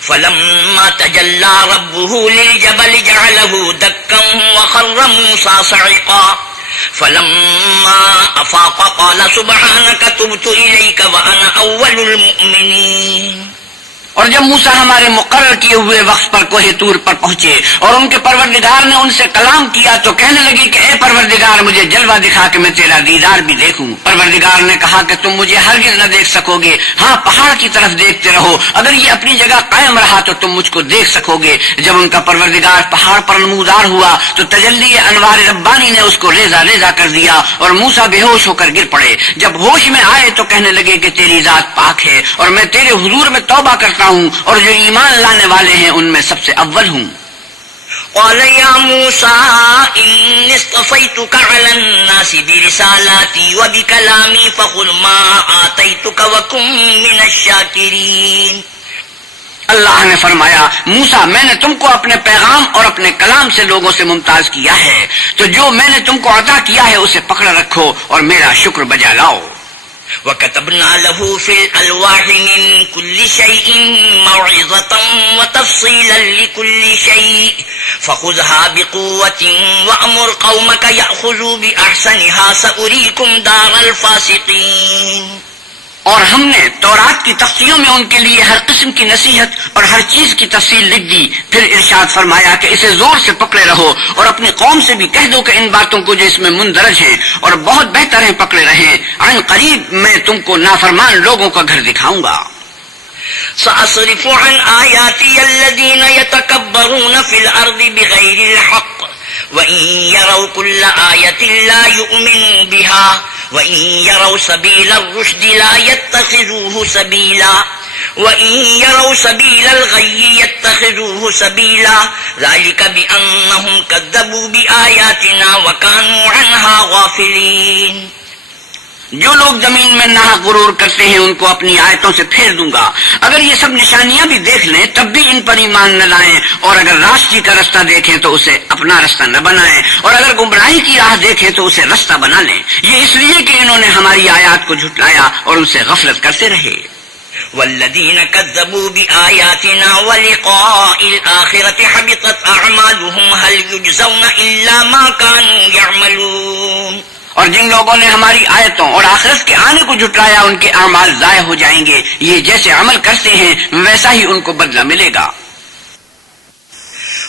فلما تجلى ربه للجبل جعله دكا وخر موسى صعقا فلما أفاق قال سبحانك تبت إليك وأنا أول المؤمنين. اور جب موسیٰ ہمارے مقرر کیے ہوئے وقت پر کوہ طور پر پہنچے اور ان کے پروردگار نے ان سے کلام کیا تو کہنے لگی کہ اے پروردگار مجھے جلوہ دکھا کہ میں تیرا دیدار بھی دیکھوں. پروردگار نے کہا کہ تم مجھے ہرگز نہ دیکھ سکو گے، ہاں پہاڑ کی طرف دیکھتے رہو، اگر یہ اپنی جگہ قائم رہا تو تم مجھ کو دیکھ سکو گے. جب ان کا پروردگار پہاڑ پر نمودار ہوا تو تجلی انوار ربانی نے اس کو ریزہ ریزہ کر دیا اور موسیٰ بے ہوش ہو کر گر پڑے. جب ہوش میں آئے تو کہنے لگے کہ تیری ذات پاک ہے اور میں تیرے حضور میں توبہ کرتا ہوں اور جو ایمان لانے والے ہیں ان میں سب سے اول ہوں. قال يا موسى إني اصطفيتك على الناس برسالاتي وبكلامي فخذ ما آتيتك وكن من الشاكرين. اللہ نے فرمایا موسیٰ میں نے تم کو اپنے پیغام اور اپنے کلام سے لوگوں سے ممتاز کیا ہے، تو جو میں نے تم کو عطا کیا ہے اسے پکڑ رکھو اور میرا شکر بجا لاؤ. وَكَتَبْنَا لَهُ فِي الْأَلْوَاحِ مِنْ كُلِّ شَيْءٍ مَوْعِظَةً وَتَفْصِيلًا لِكُلِّ شَيْءٍ فَخُذْهَا بِقُوَّةٍ وَأْمُرْ قَوْمَكَ يَأْخُذُوا بِأَحْسَنِهَا سَأُرِيكُمْ دَارَ الْفَاسِقِينَ. اور ہم نے تورات کی تختیوں میں ان کے لیے ہر قسم کی نصیحت اور ہر چیز کی تفصیل لکھ دی. پھر ارشاد فرمایا کہ اسے زور سے پکڑے رہو اور اپنی قوم سے بھی کہہ دو کہ ان باتوں کو جو اس میں مندرج ہیں اور بہت بہتر ہیں پکڑے رہیں. عن قریب میں تم کو نافرمان لوگوں کا گھر دکھاؤں گا. سأصرف عن آياتي الذين يتكبرون في الأرض بغير الحق وإن يروا كل آية لا يؤمنوا بها وإن يروا سبيل الرشد لا يتخذوه سبيلا وإن يروا سبيل الغي يتخذوه سبيلا ذلك بأنهم كذبوا بآياتنا وكانوا عنها غافلين. جو لوگ زمین میں ناحق غرور کرتے ہیں ان کو اپنی آیتوں سے پھیر دوں گا. اگر یہ سب نشانیاں بھی دیکھ لیں تب بھی ان پر ایمان نہ لائیں، اور اگر راستی کا رستہ دیکھیں تو اسے اپنا رستہ نہ بنائیں، اور اگر گمراہی کی راہ دیکھیں تو اسے رستہ بنا لیں. یہ اس لیے کہ انہوں نے ہماری آیات کو جھٹلایا اور ان سے غفلت کرتے رہے. والذين كذبوا بآياتنا ولقاء الآخرة حبطت أعمالهم هل يجزون إلا ما كانوا يعملون. اور جن لوگوں نے ہماری آیتوں اور آخرت کے آنے کو جھٹلایا ان کے اعمال ضائع ہو جائیں گے. یہ جیسے عمل کرتے ہیں ویسا ہی ان کو بدلہ ملے گا.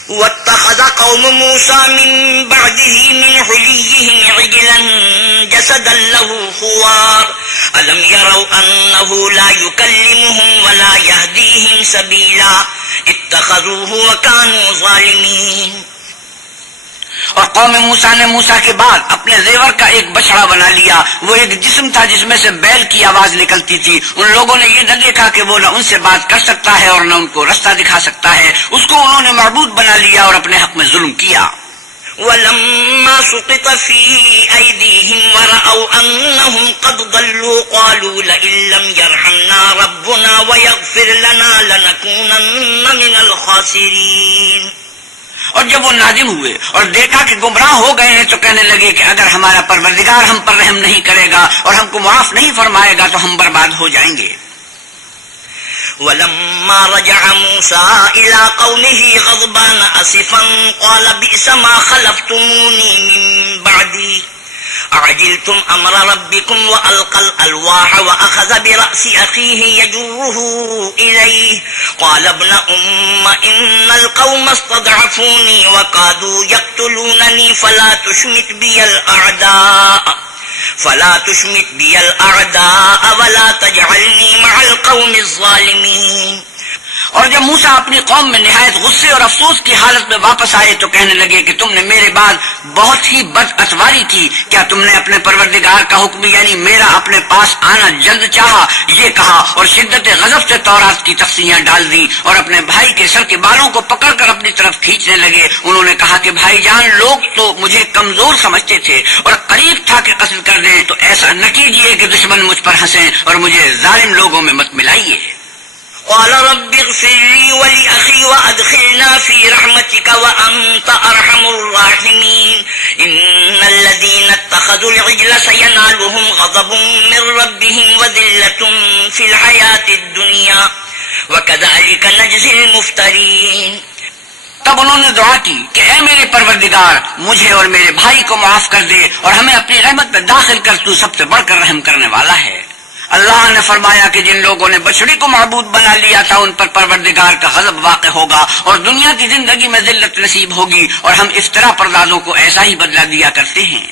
واتخذ قوم موسى من بعده من حليهم عجلا جسدا له خوار ألم يروا أنه لا يكلمهم ولا يهديهم سبيلا اتخذوه وكانوا ظالمين. اور قوم موسیٰ نے موسیٰ کے بعد اپنے زیور کا ایک بچڑا بنا لیا. وہ ایک جسم تھا جس میں سے بیل کی آواز نکلتی تھی. ان لوگوں نے یہ نہ دیکھا کہ وہ نہ ان سے بات کر سکتا ہے اور نہ ان کو رستہ دکھا سکتا ہے. اس کو انہوں نے معبود بنا لیا اور اپنے حق میں ظلم کیا. ولما سقط في أيديهم ورأوا أنهم قد ضلوا قالوا لئن لم يرحمنا ربنا ويغفر لنا لنكونن من الخاسرين. اور جب وہ نادم ہوئے اور دیکھا کہ گمراہ ہو گئے ہیں تو کہنے لگے کہ اگر ہمارا پروردگار ہم پر رحم نہیں کرے گا اور ہم کو معاف نہیں فرمائے گا تو ہم برباد ہو جائیں گے. ولما رجع موسى إلى قومه غضبان أسفا قال بئس ما خلفتموني من بعدي أعجلتم أمر ربكم وألقى الألواح وأخذ برأس أخيه يجره إليه قال ابن أم إن القوم استضعفوني وكادوا يقتلونني فلا تشمت بي الأعداء ولا تجعلني مع القوم الظالمين. اور جب موسیٰ اپنی قوم میں نہایت غصے اور افسوس کی حالت میں واپس آئے تو کہنے لگے کہ تم نے میرے بعد بہت ہی بد اتواری کی، کیا تم نے اپنے پروردگار کا حکم یعنی میرا اپنے پاس آنا جلد چاہا؟ یہ کہا اور شدت غضب سے تورات کی تختیاں ڈال دی اور اپنے بھائی کے سر کے بالوں کو پکڑ کر اپنی طرف کھینچنے لگے۔ انہوں نے کہا کہ بھائی جان، لوگ تو مجھے کمزور سمجھتے تھے اور قریب تھا کہ قتل کر دیں، تو ایسا نہ کیجیے کہ دشمن مجھ پر ہنسیں اور مجھے ظالم لوگوں میں مت ملائیے۔ قال رب اغفر لي ولأخي وأدخلنا في رحمتك وأنت أرحم الراحمين إن الذين اتخذوا العجل سينالهم غضب من ربهم وذلة في الحياة الدنيا وكذلك نجزي المفترين۔ تب انہوں نے دعا کی کہ اے میرے پروردگار، مجھے اور میرے بھائی کو معاف کر دے اور ہمیں اپنی رحمت میں داخل کر، تو سب سے بڑھ کر رحم کرنے والا ہے۔ اللہ نے فرمایا کہ جن لوگوں نے بچڑی کو معبود بنا لیا تھا ان پر پروردگار کا غضب واقع ہوگا اور دنیا کی زندگی میں ذلت نصیب ہوگی، اور ہم افطرا پردازوں کو ایسا ہی بدلہ دیا کرتے ہیں۔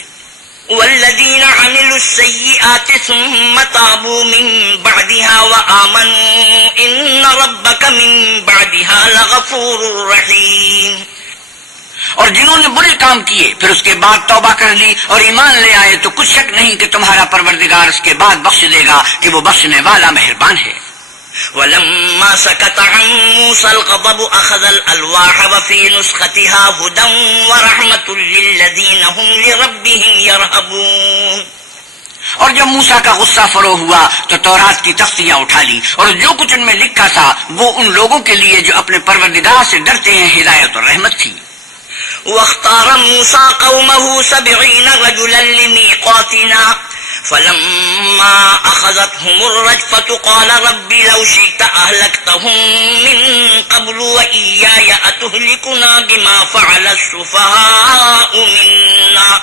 والذين عملوا السيئات ثم تابوا من بعدها وآمنوا إن ربك من بعدها لغفور رحيم۔ اور جنہوں نے برے کام کیے پھر اس کے بعد توبہ کر لی اور ایمان لے آئے تو کچھ شک نہیں کہ تمہارا پروردگار اس کے بعد بخش دے گا کہ وہ بخشنے والا مہربان ہے۔ ولما سكت عن موسى الغضب أخذ الألواح وفي نسختها هدى ورحمة للذين هم لربهم يرهبون۔ اور جب موسیٰ کا غصہ فرو ہوا تو تورات کی تختیاں اٹھا لی اور جو کچھ ان میں لکھا تھا وہ ان لوگوں کے لیے جو اپنے پروردگار سے ڈرتے ہیں ہدایت اور رحمت تھی۔ واختار موسى قومه 70 رجلا لميقاتنا فلما أخذتهم الرجفة قال رب لو شئت أهلكتهم من قبل وإياي أتهلكنا بما فعل السفهاء منا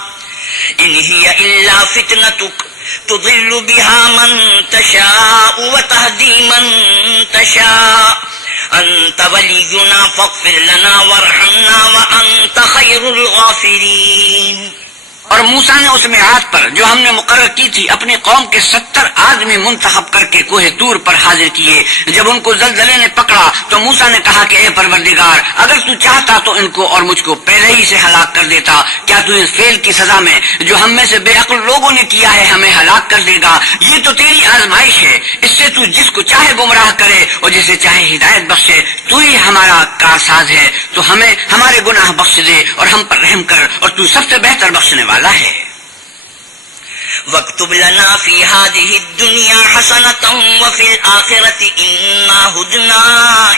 إن هي إلا فتنتك تضل بها من تشاء وتهدي من تشاء أنت ولينا فاغفر لنا وارحمنا وأنت خير الغافرين۔ اور موسیٰ نے اس میعاد پر جو ہم نے مقرر کی تھی اپنی قوم کے 70 آدمی منتخب کر کے کوہ طور پر حاضر کیے۔ جب ان کو زلزلے نے پکڑا تو موسیٰ نے کہا کہ اے پروردگار، اگر تو چاہتا تو ان کو اور مجھ کو پہلے ہی سے ہلاک کر دیتا۔ کیا تو اس فعل کی سزا میں جو ہم میں سے بے عقل لوگوں نے کیا ہے ہمیں ہلاک کر دے گا؟ یہ تو تیری آزمائش ہے، اس سے تو جس کو چاہے گمراہ کرے اور جسے چاہے ہدایت بخشے۔ تو ہی ہمارا کارساز ہے، تو ہمیں ہمارے گناہ بخش دے اور ہم پر رحم کر، اور تو سب سے بہتر بخشنے والا ہے۔ واكتب لنا في هذه الدنيا حسنة وفي الآخرة إنا هدنا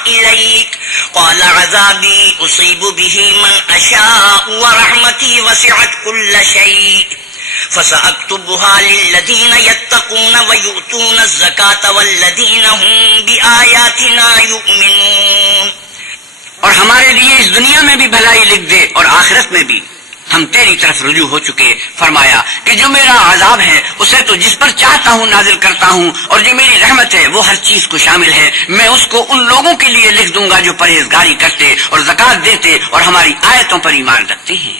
إليك قال عذابي أصيب به من أشاء ورحمتي وسعت كل شيء فسأكتبها للذين يتقون ويؤتون الزكاة والذين هم بآياتنا يؤمنون۔ اور ہمارے لیے اس دنیا میں بھی بھلائی لکھ دے اور آخرت میں بھی، ہم تیری طرف رجوع ہو چکے۔ فرمایا کہ جو میرا عذاب ہے اسے تو جس پر چاہتا ہوں نازل کرتا ہوں، اور جو میری رحمت ہے وہ ہر چیز کو شامل ہے۔ میں اس کو ان لوگوں کے لیے لکھ دوں گا جو پرہیزگاری کرتے اور زکوٰۃ دیتے اور ہماری آیتوں پر ایمان رکھتے ہیں۔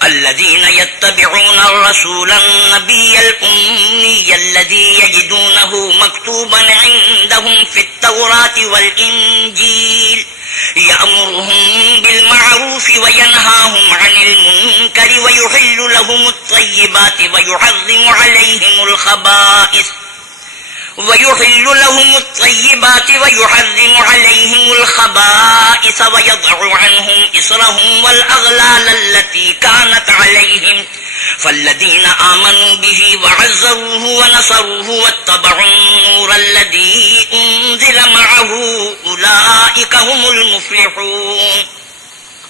الذين يتبعون الرسول النبي الأمي الذي يجدونه مكتوبا عندهم في التوراة والإنجيل يأمرهم بالمعروف وينهاهم عن المنكر ويحل لهم الطيبات ويحرم عليهم الخبائث ويضع عنهم إصرهم والأغلال التي كانت عليهم فالذين آمنوا به وعزروه ونصروه واتبعوا النور الذي أنزل معه أولئك هم المفلحون۔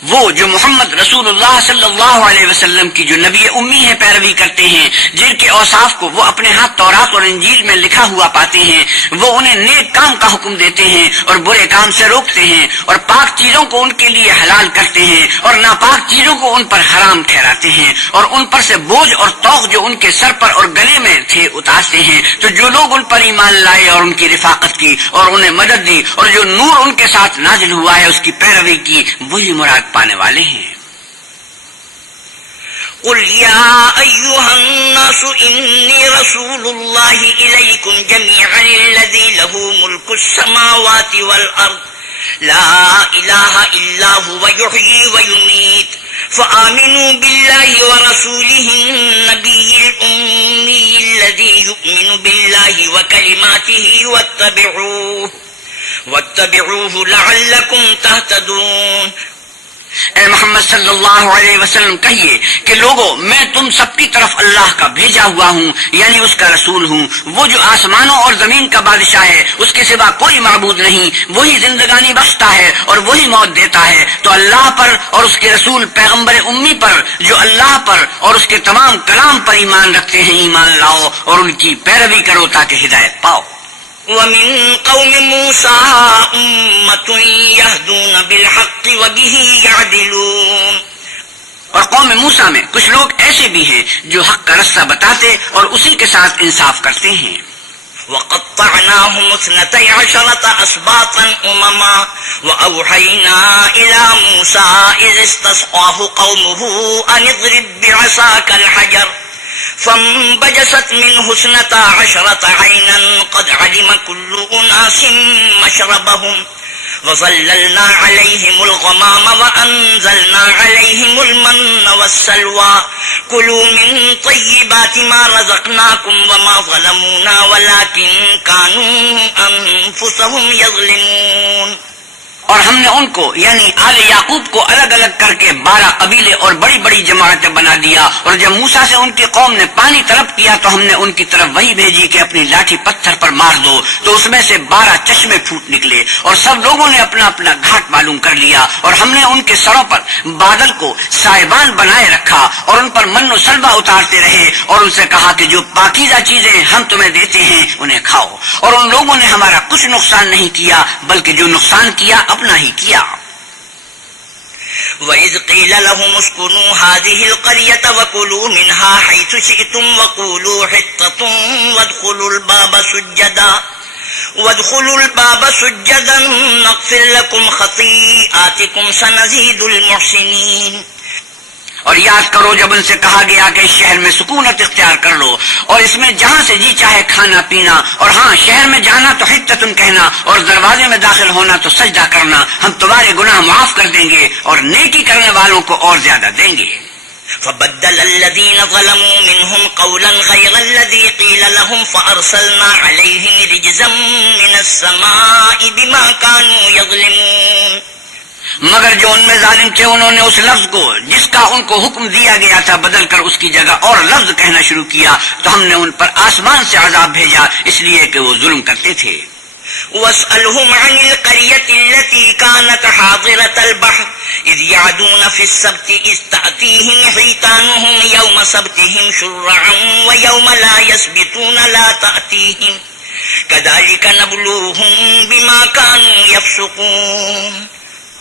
وہ جو محمد رسول اللہ صلی اللہ علیہ وسلم کی جو نبی امی ہے پیروی کرتے ہیں، جن کے اوصاف کو وہ اپنے ہاتھ تورات اور انجیل میں لکھا ہوا پاتے ہیں، وہ انہیں نیک کام کا حکم دیتے ہیں اور برے کام سے روکتے ہیں، اور پاک چیزوں کو ان کے لیے حلال کرتے ہیں اور ناپاک چیزوں کو ان پر حرام ٹھہراتے ہیں، اور ان پر سے بوجھ اور طوق جو ان کے سر پر اور گلے میں تھے اتارتے ہیں۔ تو جو لوگ ان پر ایمان لائے اور ان کی رفاقت کی اور انہیں مدد دی اور جو نور ان کے ساتھ نازل ہوا ہے اس کی پیروی کی، وہی مراد پانے والے ہیں۔ قل يا أيها الناس إني رسول الله إليكم جميعا الذي له ملك السماوات والأرض لا إله إلا هو يحيي ويميت فآمنوا بالله ورسوله النبي الأمي الذي يؤمن بالله وكلماته واتبعوه لعلكم تهتدون. اے محمد صلی اللہ علیہ وسلم کہیے کہ لوگو میں تم سب کی طرف اللہ کا بھیجا ہوا ہوں، یعنی اس کا رسول ہوں. وہ جو آسمانوں اور زمین کا بادشاہ ہے، اس کے سوا کوئی معبود نہیں. وہی زندگانی بخشتا ہے اور وہی موت دیتا ہے. تو اللہ پر اور اس کے رسول پیغمبر امی پر جو اللہ پر اور اس کے تمام کلام پر ایمان رکھتے ہیں ایمان لاؤ اور ان کی پیروی کرو تاکہ ہدایت پاؤ. ومن قوم موسى أمة يهدون بالحق وبه يعدلون. اور قوم موسیٰ میں کچھ لوگ ایسے بھی ہیں جو حق کا رستہ بتاتے اور اسی کے ساتھ انصاف کرتے ہیں. وقطعناهم 12 أسباطا أمما وأوحينا إلى موسى إذ استسقاه قومه أن اضرب بعصاك الحجر فانبجست منه 12 عينا قد علم كل أناس مشربهم وظللنا عليهم الغمام وأنزلنا عليهم المن والسلوى كلوا من طيبات ما رزقناكم وما ظلمونا ولكن كانوا أنفسهم يظلمون. اور ہم نے ان کو یعنی آل یعقوب کو الگ الگ کر کے 12 قبیلے اور بڑی بڑی جماعتیں بنا دیا. اور جب موسیٰ سے ان کی قوم نے پانی طلب کیا تو ہم نے ان کی طرف وہی بھیجی کہ اپنی لاٹھی پتھر پر مار دو، تو اس میں سے 12 چشمے پھوٹ نکلے اور سب لوگوں نے اپنا اپنا گھاٹ معلوم کر لیا. اور ہم نے ان کے سروں پر بادل کو سائبان بنائے رکھا اور ان پر من و سلوہ اتارتے رہے اور ان سے کہا کہ جو پاکیزہ چیزیں ہم تمہیں دیتے ہیں انہیں کھاؤ. اور ان لوگوں نے ہمارا کچھ نقصان نہیں کیا بلکہ جو نقصان کیا اپنا ہی کیا. وَإِذْ قِيلَ لَهُمُ اسْكُنُوا هَٰذِهِ الْقَرْيَةَ وَكُلُوا مِنْهَا حَيْثُ شِئْتُمْ وَقُولُوا حِطَّةٌ وَادْخُلُوا الْبَابَ سُجَّدًا نَغْفِرْ لَكُمْ خَطِيئَاتِكُمْ سَنَزِيدُ الْمُحْسِنِينَ. اور یاد کرو جب ان سے کہا گیا کہ اس شہر میں سکونت اختیار کر لو اور اس میں جہاں سے جی چاہے کھانا پینا، اور ہاں شہر میں جانا تو حتتن کہنا اور دروازے میں داخل ہونا تو سجدہ کرنا، ہم تمہارے گناہ معاف کر دیں گے اور نیکی کرنے والوں کو اور زیادہ دیں گے. فبدل الذين ظلموا منهم قولا غير الذي قيل لهم فأرسلنا عليهم رجزا من السماء بما كانوا يظلمون. مگر جو ان میں ظالم تھے انہوں نے اس لفظ کو جس کا ان کو حکم دیا گیا تھا بدل کر اس کی جگہ اور لفظ کہنا شروع کیا تو ہم نے ان پر آسمان سے عذاب بھیجا اس لیے کہ وہ ظلم کرتے تھے. واسألهم عن القرية التي كانت حاضرة البحر إذ يعدون في السبت إذ تأتيهم حيتانهم يوم سبتهم شرعا ويوم لا يسبتون لا تأتيهم كذلك نبلوهم بما كانوا يفسقون.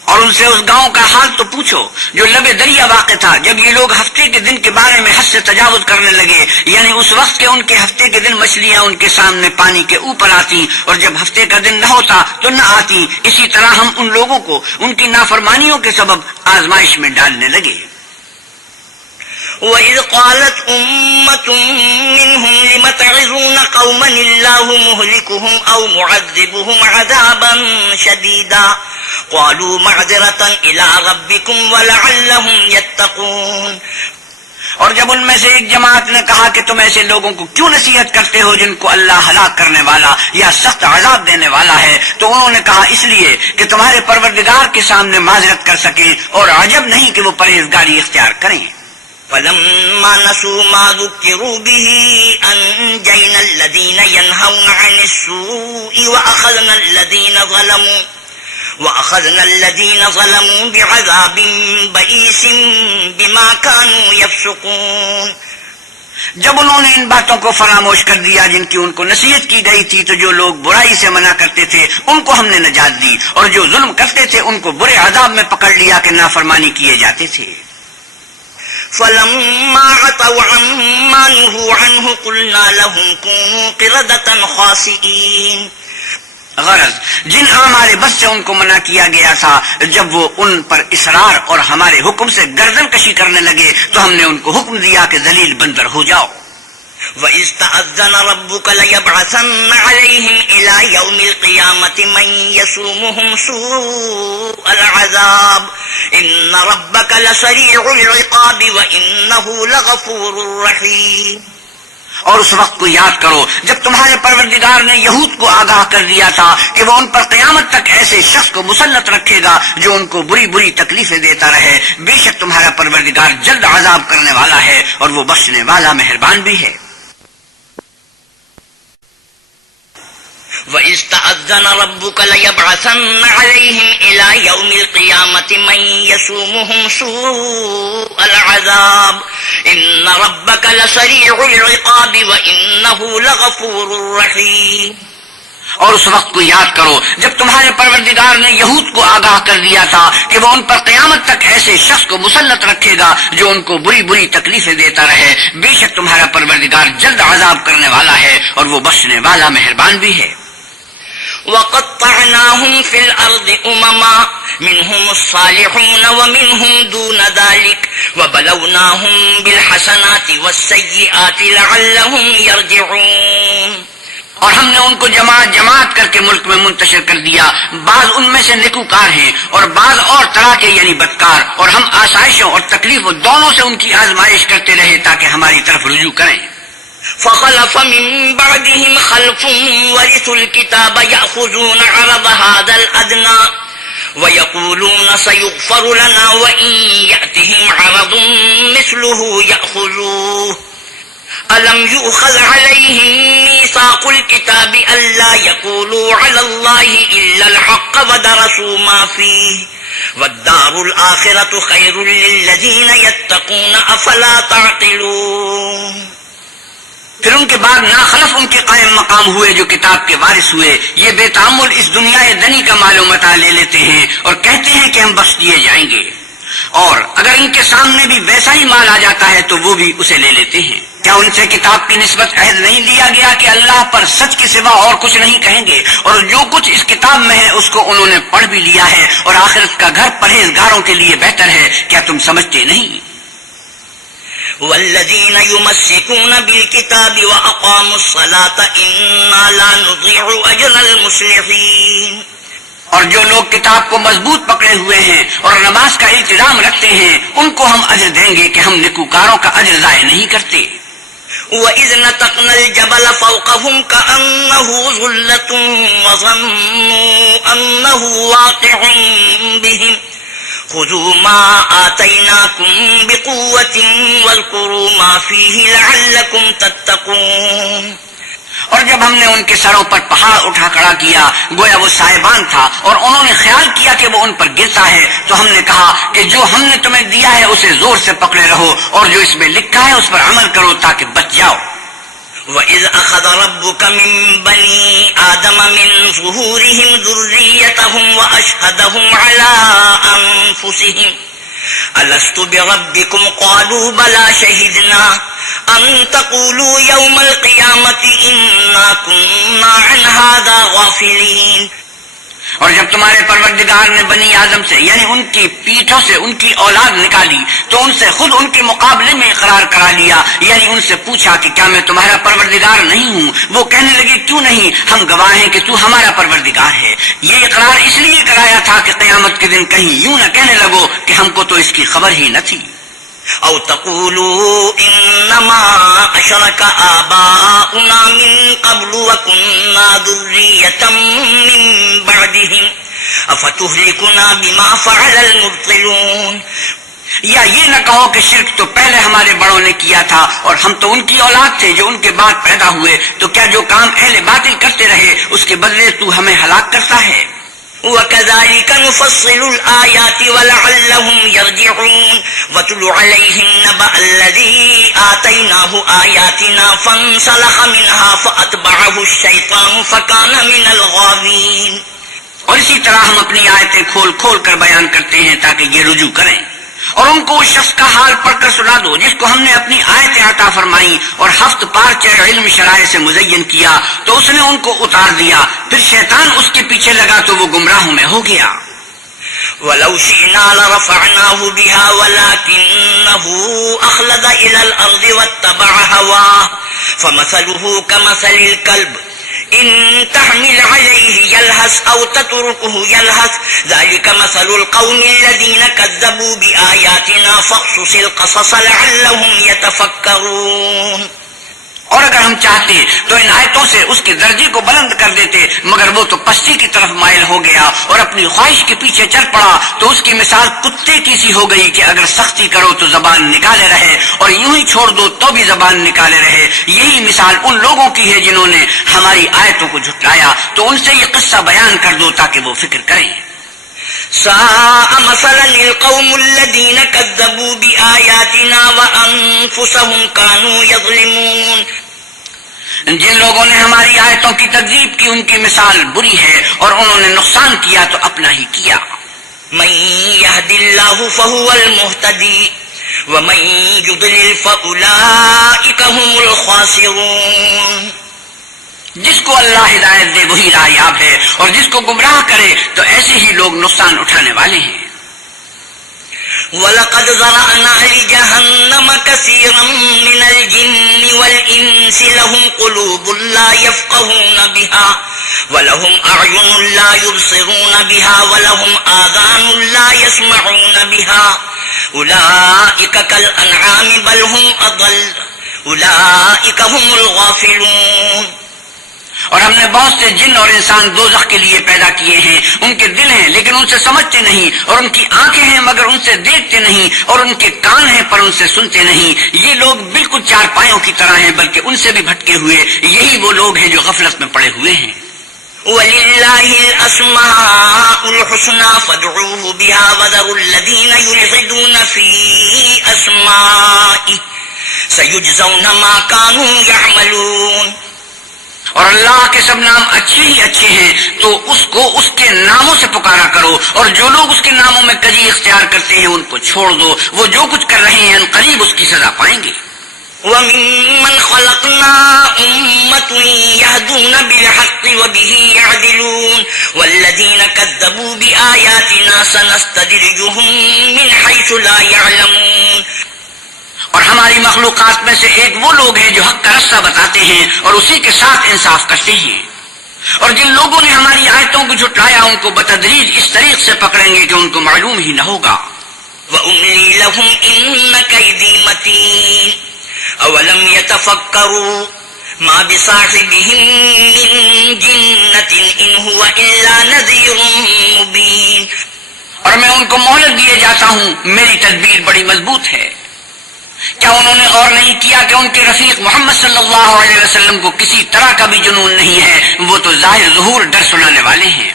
اور ان سے اس گاؤں کا حال تو پوچھو جو لبے دریا واقع تھا جب یہ لوگ ہفتے کے دن کے بارے میں حد سے تجاوز کرنے لگے، یعنی اس وقت کے ان کے ہفتے کے دن مچھلیاں ان کے سامنے پانی کے اوپر آتی اور جب ہفتے کا دن نہ ہوتا تو نہ آتی. اسی طرح ہم ان لوگوں کو ان کی نافرمانیوں کے سبب آزمائش میں ڈالنے لگے. وَإِذْ قَالَتْ أُمَّةٌ مِّنْهُمْ لِمَ تَعِظُونَ قَوْمًا اللَّهُ مُهْلِكُهُمْ أَوْ مُعَذِّبُهُمْ عَذَابًا شَدِيدًا قَالُوا مَعْذِرَةً إِلَىٰ رَبِّكُمْ وَلَعَلَّهُمْ يَتَّقُونَ. اور جب ان میں سے ایک جماعت نے کہا کہ تم ایسے لوگوں کو کیوں نصیحت کرتے ہو جن کو اللہ ہلاک کرنے والا یا سخت عذاب دینے والا ہے، تو انہوں نے کہا اس لیے کہ تمہارے پروردگار کے سامنے معذرت کر سکیں اور عجب نہیں کہ وہ پرہیزگاری اختیار کریں. فَلَمَّا نَسُوا مَا ذُكِّرُوا بِهِ أَنجَيْنَا الَّذِينَ يَنْهَوْنَ عَنِ السُّوءِ وَأَخَذْنَا الَّذِينَ ظَلَمُوا بِعَذَابٍ بَئِيسٍ بِمَا كَانُوا يَفْسُقُونَ. جب انہوں نے ان باتوں کو فراموش کر دیا جن کی ان کو نصیحت کی گئی تھی تو جو لوگ برائی سے منع کرتے تھے ان کو ہم نے نجات دی اور جو ظلم کرتے تھے ان کو برے عذاب میں پکڑ لیا کہ نافرمانی کیے جاتے تھے. فَلَمَّا عَتَوْا عَمَّا نُهُوا عَنْهُ قُلْنَا لَهُمْ كُونُوا قِرَدَةً خَاسِئِينَ. غرض جن ہمارے بس سے ان کو منع کیا گیا تھا جب وہ ان پر اصرار اور ہمارے حکم سے گردن کشی کرنے لگے تو ہم نے ان کو حکم دیا کہ ذلیل بندر ہو جاؤ. وَإِذْ تَأَذَّنَ رَبُّكَ لَيَبْعَثَنَّ عَلَيْهِمْ إِلَى يَوْمِ الْقِيَامَةِ مَنْ يَسُومُهُمْ سُوءَ الْعَذَابِ إِنَّ رَبَّكَ لَسَرِيعُ الْعِقَابِ وَإِنَّهُ لَغَفُورٌ رَحِيمٌ۔ اور اس وقت کو یاد کرو جب تمہارے پروردگار نے یہود کو آگاہ کر دیا تھا کہ وہ ان پر قیامت تک ایسے شخص کو مسلط رکھے گا جو ان کو بری بری تکلیفیں دیتا رہے۔ بے شک تمہارا پروردگار جلد عذاب کرنے والا ہے اور وہ بخشنے والا مہربان بھی ہے۔ وَإِذْ تَأَذَّنَ رَبُّكَ لَيَبْعَثَنَّ عَلَيْهِمْ إِلَى يَوْمِ الْقِيَامَةِ مَنْ يَسُومُهُمْ سُوءَ الْعَذَابِ إِنَّ رَبَّكَ لَسَرِيعُ الْعِقَابِ وَإِنَّهُ لَغَفُورٌ رَحِيمٌ۔ اور اس وقت کو یاد کرو جب تمہارے پروردگار نے یہود کو آگاہ کر دیا تھا کہ وہ ان پر قیامت تک ایسے شخص کو مسلط رکھے گا جو ان کو بری بری تکلیفیں دیتا رہے۔ بے شک تمہارا پروردگار جلد عذاب کرنے والا ہے اور وہ بخشنے والا مہربان بھی ہے۔ وَقَطَّعْنَاهُمْ فِي الْأَرْضِ أُمَمًا مِنْهُمُ الصَّالِحُونَ وَمِنْهُمْ دُونَ ذَلِكَ وَبَلَوْنَاهُمْ بِالْحَسَنَاتِ وَالسَّيِّئَاتِ لَعَلَّهُمْ يَرْجِعُونَ۔ اور ہم نے ان کو جماعت جماعت کر کے ملک میں منتشر کر دیا، بعض ان میں سے نیکوکار ہیں اور بعض اور طرح کے یعنی بدکار، اور ہم آسائشوں اور تکلیفوں دونوں سے ان کی آزمائش کرتے رہے تاکہ ہماری طرف رجوع کریں۔ فخلف من بعدهم خلف ورثوا الكتاب يأخذون عرض هذا الأدنى ويقولون سيغفر لنا وإن يأتهم عرض مثله يأخذوه ألم يؤخذ عليهم ميثاق الكتاب ألا يقولوا على الله إلا الحق ودرسوا ما فيه والدار الآخرة خير للذين يتقون أفلا تعقلون۔ پھر ان کے بعد ناخلف ان کے قائم مقام ہوئے جو کتاب کے وارث ہوئے، یہ بے تعمل اس دنیا دنی کا مال و متاع لے لیتے ہیں اور کہتے ہیں کہ ہم بخش دیے جائیں گے، اور اگر ان کے سامنے بھی ویسا ہی مال آ جاتا ہے تو وہ بھی اسے لے لیتے ہیں۔ کیا ان سے کتاب کی نسبت عہد نہیں لیا گیا کہ اللہ پر سچ کے سوا اور کچھ نہیں کہیں گے، اور جو کچھ اس کتاب میں ہے اس کو انہوں نے پڑھ بھی لیا ہے، اور آخرت کا گھر پرہیزگاروں کے لیے بہتر ہے، کیا تم سمجھتے نہیں؟ والذین یمسکون بالکتاب واقاموا الصلاة انا لا نضيع اجر المصلحین۔ اور جو لوگ کتاب کو مضبوط پکڑے ہوئے ہیں اور نماز کا التزام رکھتے ہیں ان کو ہم اجر دیں گے کہ ہم نیکوکاروں کا اجر ضائع نہیں کرتے۔ وَإِذْ نَتَقْنَا الْجَبَلَ فَوْقَهُمْ كَأَنَّهُ ظُلَّةٌ وَظَنُّوا أَنَّهُ وَاقِعٌ بِهِمْ خُذُوا مَا آتَيْنَاكُمْ بِقُوَّةٍ وَاذْكُرُوا مَا فِيهِ لَعَلَّكُمْ تَتَّقُونَ۔ اور جب ہم نے ان کے سروں پر پہاڑ اٹھا کھڑا کیا گویا وہ سائبان تھا اور انہوں نے خیال کیا کہ وہ ان پر گرتا ہے، تو ہم نے کہا کہ جو ہم نے تمہیں دیا ہے اسے زور سے پکڑے رہو اور جو اس میں لکھا ہے اس پر عمل کرو تاکہ بچ جاؤ۔ وَإِذْ أَخَذَ رَبُّكَ مِن بَنِي آدَمَ مِن ظُهُورِهِمْ ذُرِّيَّتَهُمْ وَأَشْهَدَهُمْ عَلَىٰ أَنفُسِهِمْ أَلَسْتُ بِرَبِّكُمْ قَالُوا بَلَىٰ شَهِدْنَا أَن تَقُولُوا يَوْمَ الْقِيَامَةِ إِنَّا كُنَّا عَنْ هَٰذَا غَافِلِينَ۔ اور جب تمہارے پروردگار نے بنی آدم سے یعنی ان کی پیٹھوں سے ان کی اولاد نکالی تو ان سے خود ان کے مقابلے میں اقرار کرا لیا، یعنی ان سے پوچھا کہ کیا میں تمہارا پروردگار نہیں ہوں؟ وہ کہنے لگے کیوں نہیں، ہم گواہ ہیں کہ تو ہمارا پروردگار ہے۔ یہ اقرار اس لیے کرایا تھا کہ قیامت کے دن کہیں یوں نہ کہنے لگو کہ ہم کو تو اس کی خبر ہی نہ تھی۔ او تقولوا انما اشرك آباؤنا من قبل وكنا ذرية من بعدهم افتهلكنا بما فعل المبطلون۔ یا یہ نہ کہو کہ شرک تو پہلے ہمارے بڑوں نے کیا تھا اور ہم تو ان کی اولاد تھے جو ان کے بعد پیدا ہوئے، تو کیا جو کام اہل باطل کرتے رہے اس کے بدلے تو ہمیں ہلاک کرتا ہے؟ وَكَذَلِكَ نُفَصِّلُ الْآيَاتِ وَلَعَلَّهُمْ يَرْجِعُونَ وَاتْلُ عَلَيْهِمْ نَبَأَ الَّذِي آتَيْنَاهُ آيَاتِنَا فَانسَلَخَ مِنْهَا فَأَتْبَعَهُ الشَّيْطَانُ فَكَانَ مِنَ الْغَاوِينَ۔ اور اسی طرح ہم اپنی آیتیں کھول کھول کر بیان کرتے ہیں تاکہ یہ رجوع کریں، اور ان کو اس شخص کا حال پڑھ کر سنا دو جس کو ہم نے اپنی آیتیں عطا فرمائی اور ہفت پارچہ علم شرائع سے مزین کیا تو اس نے ان کو اتار دیا، پھر شیطان اس کے پیچھے لگا تو وہ گمراہوں میں ہو گیا۔ وَلَوْ شِئْنَا لَرَفَعْنَاهُ بِهَا وَلَكِنَّهُ أَخْلَدَ إِلَى الْأَرْضِ وَاتَّبَعَ هَوَاهُ فَمَثَلُهُ كَمَثَلِ الْكَلْبِ إِن تَحْمِلْ عَلَيْهِ يَلْهَثْ أَوْ تَتْرُكْهُ يَلْهَثْ ذَلِكَ مَثَلُ الْقَوْمِ الَّذِينَ كَذَّبُوا بِآيَاتِنَا فَاقْصُصِ الْقَصَصَ لَعَلَّهُمْ يَتَفَكَّرُونَ۔ اور اگر ہم چاہتے تو ان آیتوں سے اس کے درجے کو بلند کر دیتے، مگر وہ تو پستی کی طرف مائل ہو گیا اور اپنی خواہش کے پیچھے چل پڑا، تو اس کی مثال کتے کی سی ہو گئی کہ اگر سختی کرو تو زبان نکالے رہے اور یوں ہی چھوڑ دو تو بھی زبان نکالے رہے۔ یہی مثال ان لوگوں کی ہے جنہوں نے ہماری آیتوں کو جھٹلایا، تو ان سے یہ قصہ بیان کر دو تاکہ وہ فکر کریں۔ ساء مثلا القوم الذين كذبوا بآياتنا وأنفسهم كانوا يظلمون۔ جن لوگوں نے ہماری آیتوں کی تکذیب کی ان کی مثال بری ہے اور انہوں نے نقصان کیا تو اپنا ہی کیا۔ من يهد الله فهو المهتدي ومن يضلل فأولئك هم الخاسرون۔ جس کو اللہ ہدایت دے وہی راہیاب ہے اور جس کو گمراہ کرے تو ایسے ہی لوگ نقصان اٹھانے والے ہیں۔ وَلَقَدْ ذَرَأْنَا لِجَهَنَّمَ كَثِيرًا مِنَ الْجِنِّ وَالْإِنسِ لَهُمْ قُلُوبٌ لَا يَفْقَهُونَ بِهَا وَلَهُمْ أَعْيُنٌ لَا يُبْصِرُونَ بِهَا وَلَهُمْ آذَانٌ لَا يَسْمَعُونَ بِهَا أُولَئِكَ كَالْأَنْعَامِ بَلْ هُمْ أَضَلُّ أُولَئِكَ هُمُ الْغَافِلُونَ۔ اور ہم نے بہت سے جن اور انسان دوزخ کے لیے پیدا کیے ہیں، ان کے دل ہیں لیکن ان سے سمجھتے نہیں، اور ان کی آنکھیں ہیں مگر ان سے دیکھتے نہیں، اور ان کے کان ہیں پر ان سے سنتے نہیں۔ یہ لوگ بالکل چارپائیوں کی طرح ہیں بلکہ ان سے بھی بھٹکے ہوئے۔ یہی وہ لوگ ہیں جو غفلت میں پڑے ہوئے ہیں۔ وَلِلَّهِ الْأَسْمَاءُ الْحُسْنَى فَادْعُوهُ بِهَا وَذَرُوا الَّذِينَ يُلْحِدُونَ فِي أَسْمَائِهِ سَيُجْزَوْنَ مَا كَانُوا يَعْمَلُونَ۔ اور اللہ کے سب نام اچھے ہی اچھے ہیں، تو اس کو اس کے ناموں سے پکارا کرو، اور جو لوگ اس کے ناموں میں کجی اختیار کرتے ہیں ان کو چھوڑ دو، وہ جو کچھ کر رہے ہیں ان قریب اس کی سزا پائیں گے۔ وَمِمَّنْ خَلَقْنَا أُمَّةٌ يَهْدُونَ بِالْحَقِّ وَبِهِ يَعْدِلُونَ وَالَّذِينَ كَذَّبُوا بِآيَاتِنَا سَنَسْتَدْرِجُهُمْ مِنْ حَيْثُ لَا يَعْلَمُونَ۔ اور ہماری مخلوقات میں سے ایک وہ لوگ ہیں جو حق کا رستہ بتاتے ہیں اور اسی کے ساتھ انصاف کرتے ہیں، اور جن لوگوں نے ہماری آیتوں کو جھٹلایا ان کو بتدریج اس طریق سے پکڑیں گے کہ ان کو معلوم ہی نہ ہوگا۔ وَأُمْلِي لَهُمْ إِنَّ كَيْدِي مَتِينٌ أَوَلَمْ يَتَفَكَّرُوا مَا بِصَاحِبِهِم مِّن جِنَّةٍ إِنْ هُوَ إِلَّا نَذِيرٌ مُّبِينٌ۔ اور میں ان کو مہلت دیے جاتا ہوں، میری تدبیر بڑی مضبوط ہے۔ کیا انہوں نے اور نہیں کیا کہ ان کے رفیق محمد صلی اللہ علیہ وسلم کو کسی طرح کا بھی جنون نہیں ہے، وہ تو ظاہر ظہور ڈر سنانے والے ہیں۔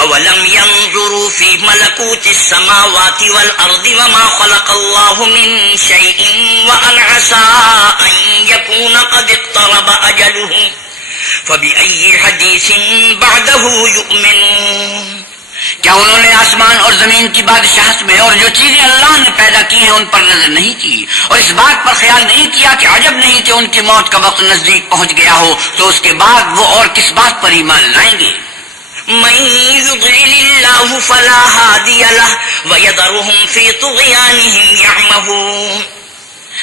أَوَلَمْ يَنْظُرُوا فِي مَلَكُوتِ السَّمَاوَاتِ وَالْأَرْضِ وَمَا خَلَقَ اللَّهُ مِنْ شَيْءٍ وَأَنْ عَسَىٰ أَنْ يَكُونَ قَدِ اقْتَرَبَ أَجَلُهُمْ فَبِأَيِّ حَدِيثٍ بَعْدَهُ يُؤْمِنُونَ۔ کیا انہوں نے آسمان اور زمین کی بادشاہت میں اور جو چیزیں اللہ نے پیدا کی ہیں ان پر نظر نہیں کی، اور اس بات پر خیال نہیں کیا کہ عجب نہیں کہ ان کی موت کا وقت نزدیک پہنچ گیا ہو، تو اس کے بعد وہ اور کس بات پر ایمان لائیں گے؟ من يضلل الله فلا هادي له ويذرهم في طغيانهم يعمهون۔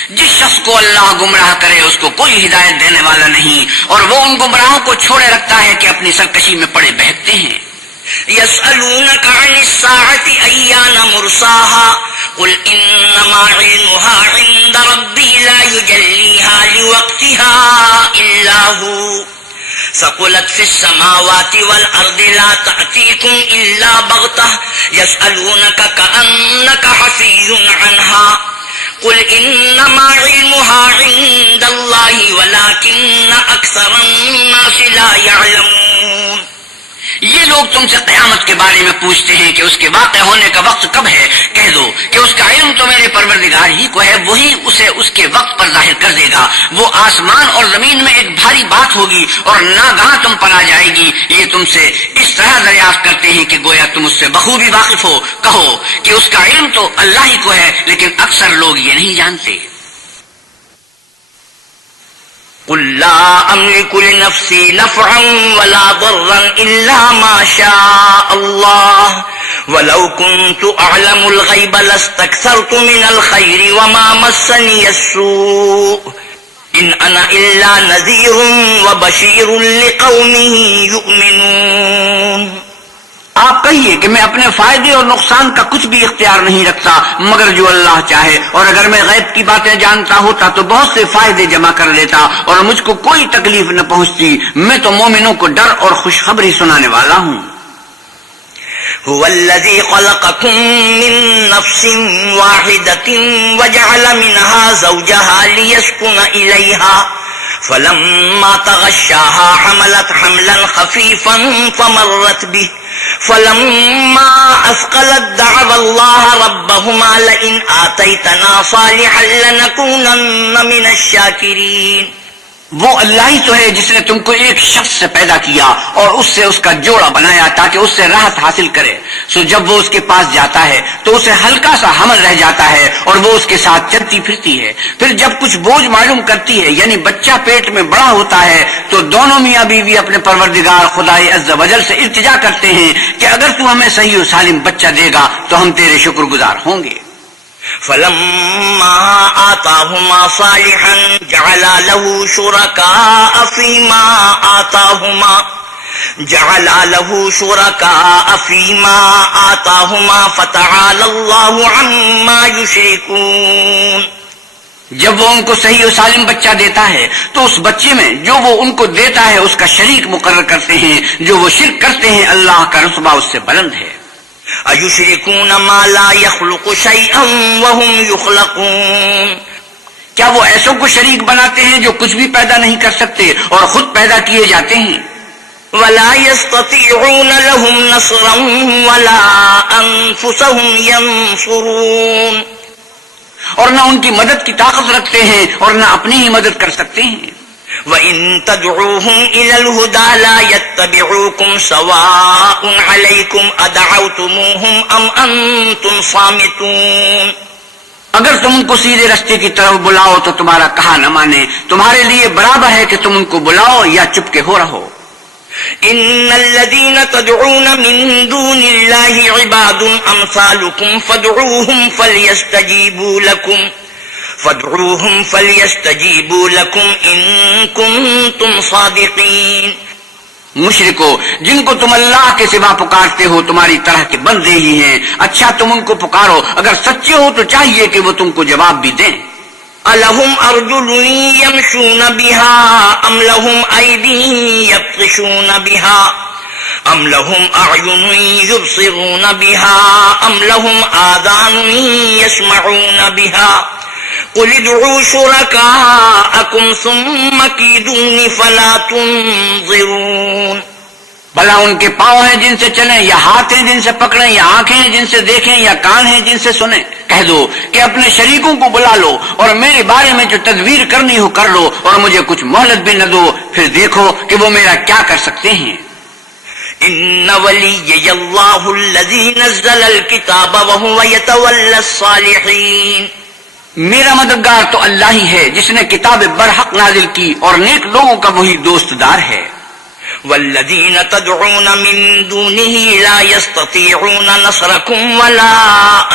جس شخص کو اللہ گمراہ کرے اس کو کوئی ہدایت دینے والا نہیں، اور وہ ان گمراہوں کو چھوڑے رکھتا ہے کہ اپنی سرکشی میں پڑے بہکتے ہیں۔ يسألونك عن الساعة أيان مرساها قل إنما علمها عند ربي لا يجليها لوقتها إلا هو ثقلت في السماوات والأرض لا تأتيكم إلا بغتة يسألونك كأنك حفي عنها قل إنما علمها عند الله ولكن أكثر الناس لا يعلمون۔ یہ لوگ تم سے قیامت کے بارے میں پوچھتے ہیں کہ اس کے واقع ہونے کا وقت کب ہے، کہہ دو کہ اس کا علم تو میرے پروردگار ہی کو ہے، وہی اسے اس کے وقت پر ظاہر کر دے گا۔ وہ آسمان اور زمین میں ایک بھاری بات ہوگی اور ناگہاں تم پر آ جائے گی۔ یہ تم سے اس طرح دریافت کرتے ہیں کہ گویا تم اس سے بخوبی واقف ہو۔ کہو کہ اس کا علم تو اللہ ہی کو ہے، لیکن اکثر لوگ یہ نہیں جانتے۔ قل لا أملك لنفسي نفعا ولا ضرا إلا ما شاء الله ولو كنت أعلم الغيب لاستكثرت من الخير وما مسني السوء إن أنا إلا نذير وبشير لقوم يؤمنون. آپ کہیے کہ میں اپنے فائدے اور نقصان کا کچھ بھی اختیار نہیں رکھتا مگر جو اللہ چاہے، اور اگر میں غیب کی باتیں جانتا ہوتا تو بہت سے فائدے جمع کر لیتا اور مجھ کو کوئی تکلیف نہ پہنچتی. میں تو مومنوں کو ڈر اور خوشخبری سنانے والا ہوں. هو الذي خلقكم من نفس واحدة وجعل منها زوجها ليسكن إليها فلما تغشاها حملت حملا خفيفا فمرت به فلما أثقلت دعوا الله ربهما لئن آتيتنا صالحا لنكونن من الشاكرين. وہ اللہ ہی تو ہے جس نے تم کو ایک شخص سے پیدا کیا اور اس سے اس کا جوڑا بنایا تاکہ اس سے راحت حاصل کرے. سو جب وہ اس کے پاس جاتا ہے تو اسے ہلکا سا حمل رہ جاتا ہے اور وہ اس کے ساتھ چلتی پھرتی ہے. پھر جب کچھ بوجھ معلوم کرتی ہے یعنی بچہ پیٹ میں بڑا ہوتا ہے تو دونوں میاں بیوی اپنے پروردگار خدائے عز و جل سے التجا کرتے ہیں کہ اگر تو ہمیں صحیح و سالم بچہ دے گا تو ہم تیرے شکر گزار ہوں گے. فلما آتاهما صالحا جعل له شركاء فيما آتاهما فتعالى الله عما يشركون. جب وہ ان کو صحیح و سالم بچہ دیتا ہے تو اس بچے میں جو وہ ان کو دیتا ہے اس کا شریک مقرر کرتے ہیں. جو وہ شرک کرتے ہیں اللہ کا رتبہ اس سے بلند ہے. أَيُشْرِكُونَ مَا لَا يَخْلُقُ شَيْئًا وَهُمْ يُخْلَقُونَ. کیا وہ ایسوں کو شریک بناتے ہیں جو کچھ بھی پیدا نہیں کر سکتے اور خود پیدا کیے جاتے ہیں. وَلَا يَسْتَطِيعُونَ لَهُمْ نَصْرًا وَلَا أَنفُسَهُمْ يَنصُرُونَ. اور نہ ان کی مدد کی طاقت رکھتے ہیں اور نہ اپنی ہی مدد کر سکتے ہیں. وَإِن تَدْعُوهُمْ إِلَى الْهُدَى لَا يَتَّبِعُوكُمْ سَوَاءٌ عَلَيْكُمْ أَدَعَوْتُمُوهُمْ أَمْ أَنْتُمْ صَامِتُونَ. اگر تم ان کو سیدھے راستے کی طرف بلاؤ تو تمہارا کہا نہ مانے. تمہارے لیے برابر ہے کہ تم ان کو بلاؤ یا چپ کے ہو رہو. إِنَّ الَّذِينَ تَدْعُونَ مِن دُونِ اللَّهِ عِبَادٌ أَمْثَالُكُمْ فَادْعُوهُمْ فَلْيَسْتَجِيبُوا لَكُمْ إِن كُنتُمْ صَادِقِينَ. مشرکو، جن کو تم اللہ کے سوا پکارتے ہو تمہاری طرح کے بندے ہی ہیں. اچھا تم ان کو پکارو، اگر سچے ہو تو چاہیے کہ وہ تم کو جواب بھی دیں. أَلَهُمْ أَرْجُلٌ يَمْشُونَ بِهَا أَمْ لَهُمْ أَيْدٍ يَبْطِشُونَ بِهَا أَمْ لَهُمْ أَعْيُنٌ يُبْصِرُونَ بِهَا أَمْ لَهُمْ آذَانٌ يَسْمَعُونَ بِهَا قُلِ ادْعُوا شُرَكَاءَكُمْ ثُمَّ كِيدُونِ فَلَا تُنظِرُونَ. بھلا ان کے پاؤں ہیں جن سے چلیں، یا ہاتھ ہیں جن سے پکڑیں، یا آنکھیں ہیں جن سے دیکھیں، یا کان ہیں جن سے سنیں. کہہ دو کہ اپنے شریکوں کو بلا لو اور میرے بارے میں جو تدبیر کرنی ہو کر لو اور مجھے کچھ مہلت بھی نہ دو، پھر دیکھو کہ وہ میرا کیا کر سکتے ہیں. إِنَّ وَلِيَّيَ اللَّهُ الَّذِي نَزَّلَ الْكِتَابَ وَهُوَ يَتَوَلَّى الصَّالِحِينَ. میرا مددگار تو اللہ ہی ہے جس نے کتاب برحق نازل کی اور نیک لوگوں کا وہی دوست دار ہے. والذین تدعون من دونه لا يستطيعون نصركم ولا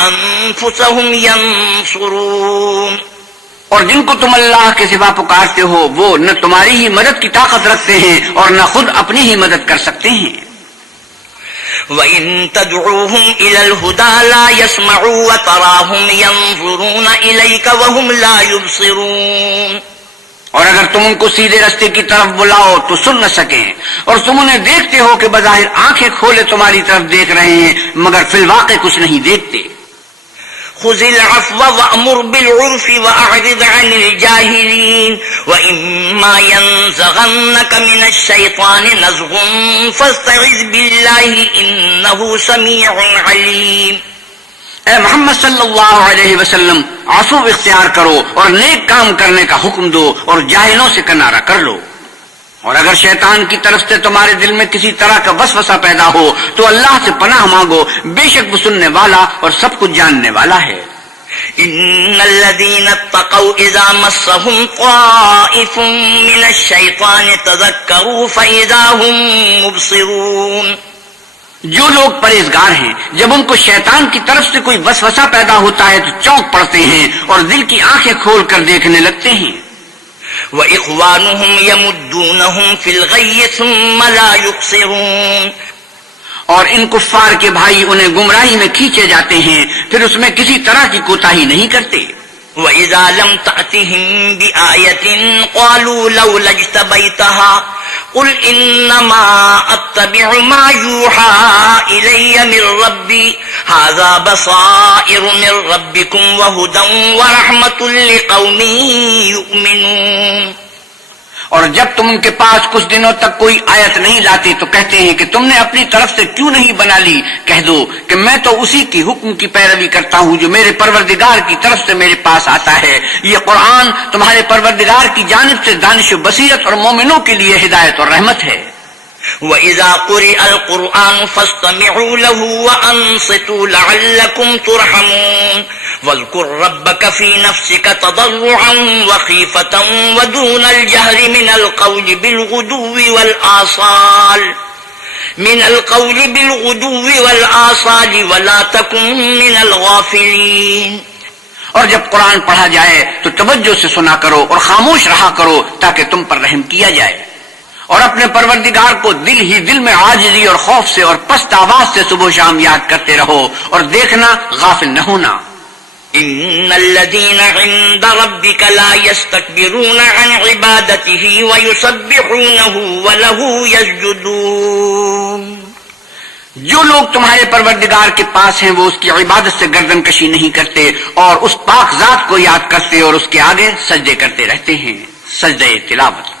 انفسهم ينصرون. اور جن کو تم اللہ کے سوا پکارتے ہو وہ نہ تمہاری ہی مدد کی طاقت رکھتے ہیں اور نہ خود اپنی ہی مدد کر سکتے ہیں. وَإِن تَدْعُوهُمْ إِلَى الْهُدَى لَا يَسْمَعُوا وَتَرَاهُمْ يَنظُرُونَ إِلَيْكَ وَهُمْ لَا يُبْصِرُونَ. اور اگر تم ان کو سیدھے راستے کی طرف بلاؤ تو سن نہ سکیں، اور تم انہیں دیکھتے ہو کہ بظاہر آنکھیں کھولے تمہاری طرف دیکھ رہے ہیں مگر فی الواقع کچھ نہیں دیکھتے. خذ العفو وأمر بالعرف وأعرض عن الجاهلين وإما ينزغنك من الشيطان نزغ فاستعذ بالله إنه سميع عليم. اے محمد صلی اللہ علیہ وسلم، عفو اختیار کرو اور نیک کام کرنے کا حکم دو اور جاہلوں سے کنارہ کر لو. اور اگر شیطان کی طرف سے تمہارے دل میں کسی طرح کا وسوسہ پیدا ہو تو اللہ سے پناہ مانگو، بے شک وہ سننے والا اور سب کچھ جاننے والا ہے. ان الذين اتقوا اذا مسهم طائف من الشيطان تذكروا فاذا هم مبصرون. جو لوگ پرہیزگار ہیں جب ان کو شیطان کی طرف سے کوئی وسوسہ پیدا ہوتا ہے تو چونک پڑتے ہیں اور دل کی آنکھیں کھول کر دیکھنے لگتے ہیں. وَإِخْوَانُهُمْ يَمُدُّونَهُمْ فِي الْغَيِّ ثُمَّ لَا يُقْصِرُونَ. اور ان کفار کے بھائی انہیں گمراہی میں کھینچے جاتے ہیں پھر اس میں کسی طرح کی کوتاہی نہیں کرتے. وَإِذَا لَمْ تَأْتِهِمْ بِآيَةٍ قَالُوا لَوْلَا اجْتَبَيْتَهَا قُلْ إِنَّمَا أَتَّبِعُ مَا يُوحَىٰ إِلَيَّ مِن رَّبِّي هَٰذَا بَصَائِرُ مِن رَّبِّكُمْ وَهُدًى وَرَحْمَةٌ لِّقَوْمٍ يُؤْمِنُونَ. اور جب تم ان کے پاس کچھ دنوں تک کوئی آیت نہیں لاتے تو کہتے ہیں کہ تم نے اپنی طرف سے کیوں نہیں بنا لی. کہہ دو کہ میں تو اسی کی حکم کی پیروی کرتا ہوں جو میرے پروردگار کی طرف سے میرے پاس آتا ہے. یہ قرآن تمہارے پروردگار کی جانب سے دانش و بصیرت اور مومنوں کے لیے ہدایت اور رحمت ہے. وَإِذَا قُرِئَ الْقُرْآنُ فَاسْتَمِعُوا لَهُ وَأَنصِتُوا لَعَلَّكُمْ تُرْحَمُونَ. وَاذْكُرْ رَبَّكَ فِي نَفْسِكَ تَضَرُّعًا وَخِيفَةً وَدُونَ الْجَهْرِ مِنَ الْقَوْلِ بِالْغُدُوِّ وَالْآصَالِ وَلَا تَكُن مِّنَ الْغَافِلِينَ. اور جب قرآن پڑھا جائے تو توجہ سے سنا کرو اور خاموش رہا کرو تاکہ تم پر رحم کیا جائے. اور اپنے پروردگار کو دل ہی دل میں عاجزی اور خوف سے اور پست آواز سے صبح و شام یاد کرتے رہو اور دیکھنا غافل نہ ہونا. ان الذين عند ربك لا يستكبرون عن عبادته ويسبحونه وله يسجدون. جو لوگ تمہارے پروردگار کے پاس ہیں وہ اس کی عبادت سے گردن کشی نہیں کرتے اور اس پاک ذات کو یاد کرتے اور اس کے آگے سجدے کرتے رہتے ہیں. سجدہ تلاوت.